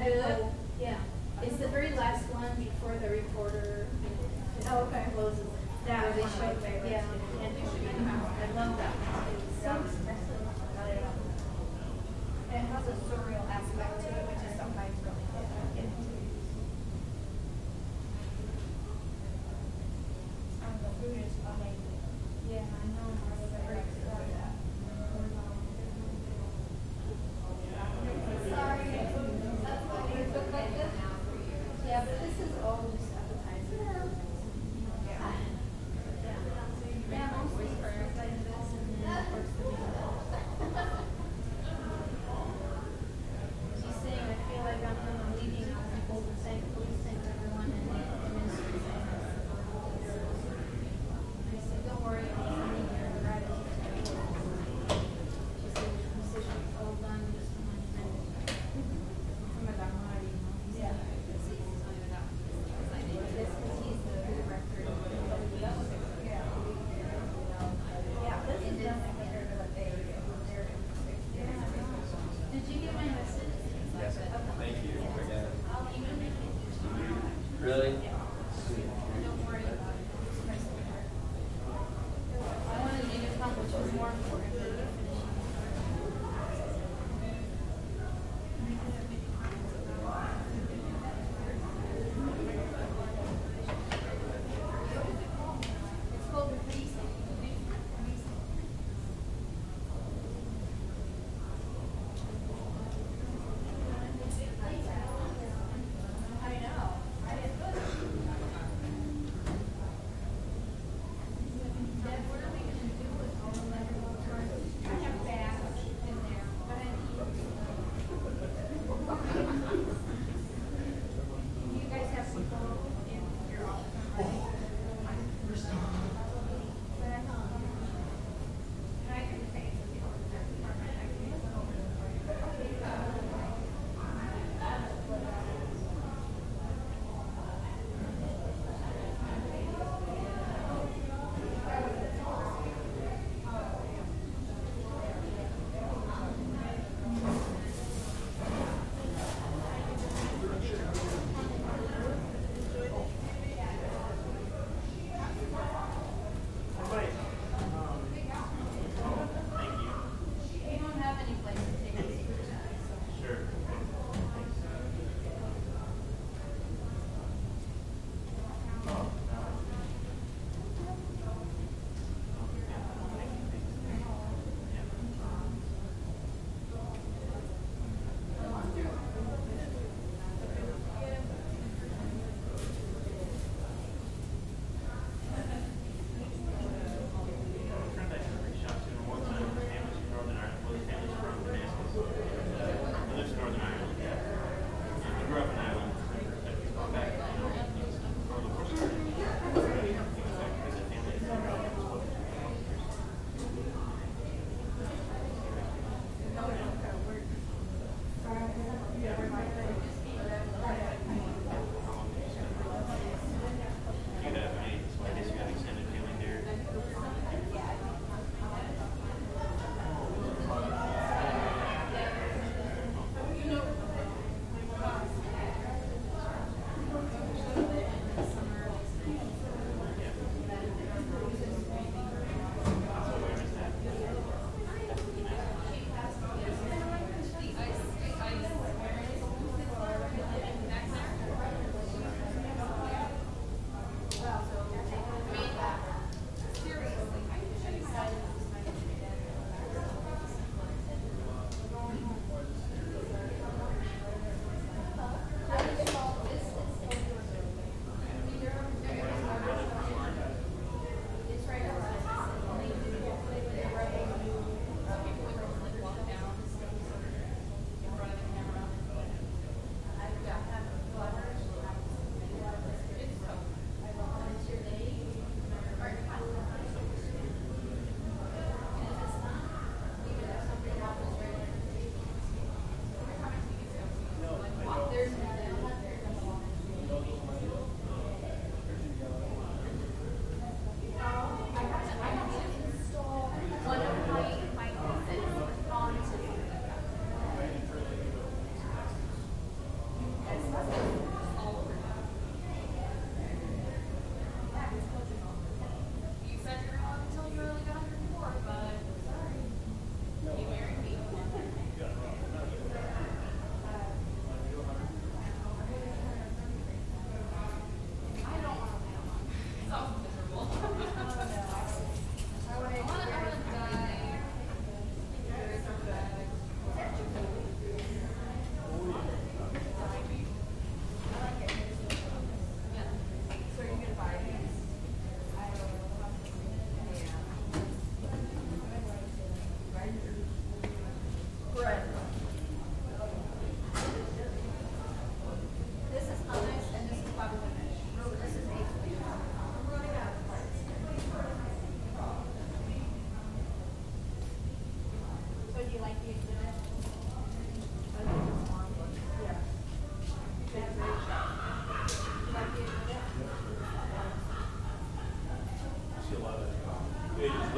Yeah. It's the very last one before the recorder closes. That was one of my favorites. Yeah. And I love that one. It's so expressive. It has a surreal aspect to it, which is sometimes really good. The food is amazing. Yeah, I know. I was very excited. Sorry, that's why you look like this. Yeah, but this is all just appetizer. Yeah, mostly first like this and then of course the meat. She's saying, I feel like I'm leading all people to thank police, thank everyone in the ministry. I said, don't worry, I'm coming here to gratitude. She said, the decision is all done, just from my friend. Mohammed Ahmadi, yeah. This is because he's the director of the yeah. Yeah, this is definitely compared to what they're doing. Did you get my message? Yes. Thank you again. I'll email you. Really? Don't worry about it. I wanted you to accomplish what's more important than you finishing. It's called releasing. I know.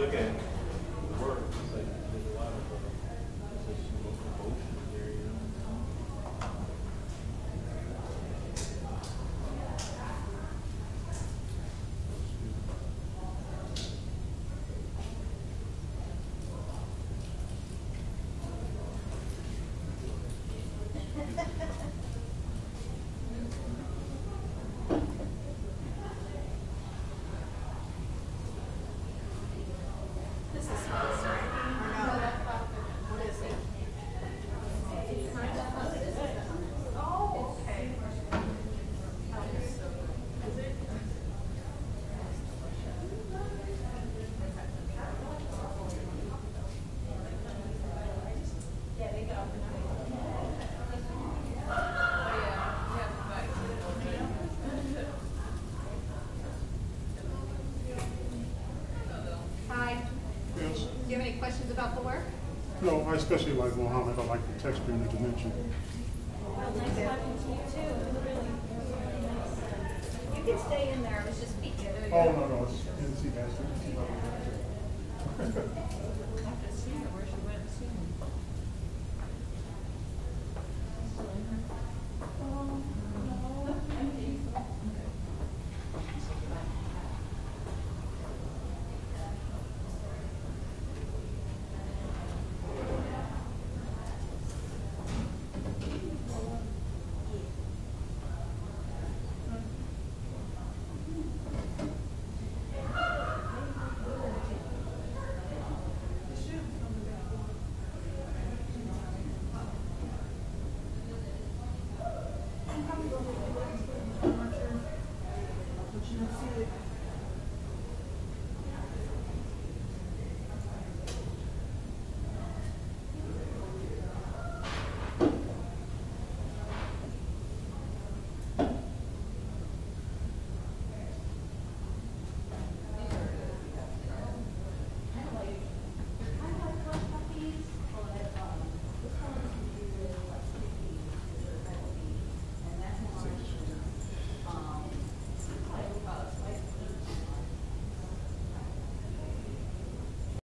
look at the work, it's like there's a lot of emotion there, you know. This is supposed to, or no? What is it? Oh, okay. Is it? Hi. Yes. Do you have any questions about the work? No, I especially like Mohammed. I like the texture and the dimension. You can stay in there. I was just speaking. Oh, no, it's NC Master. Would you see it?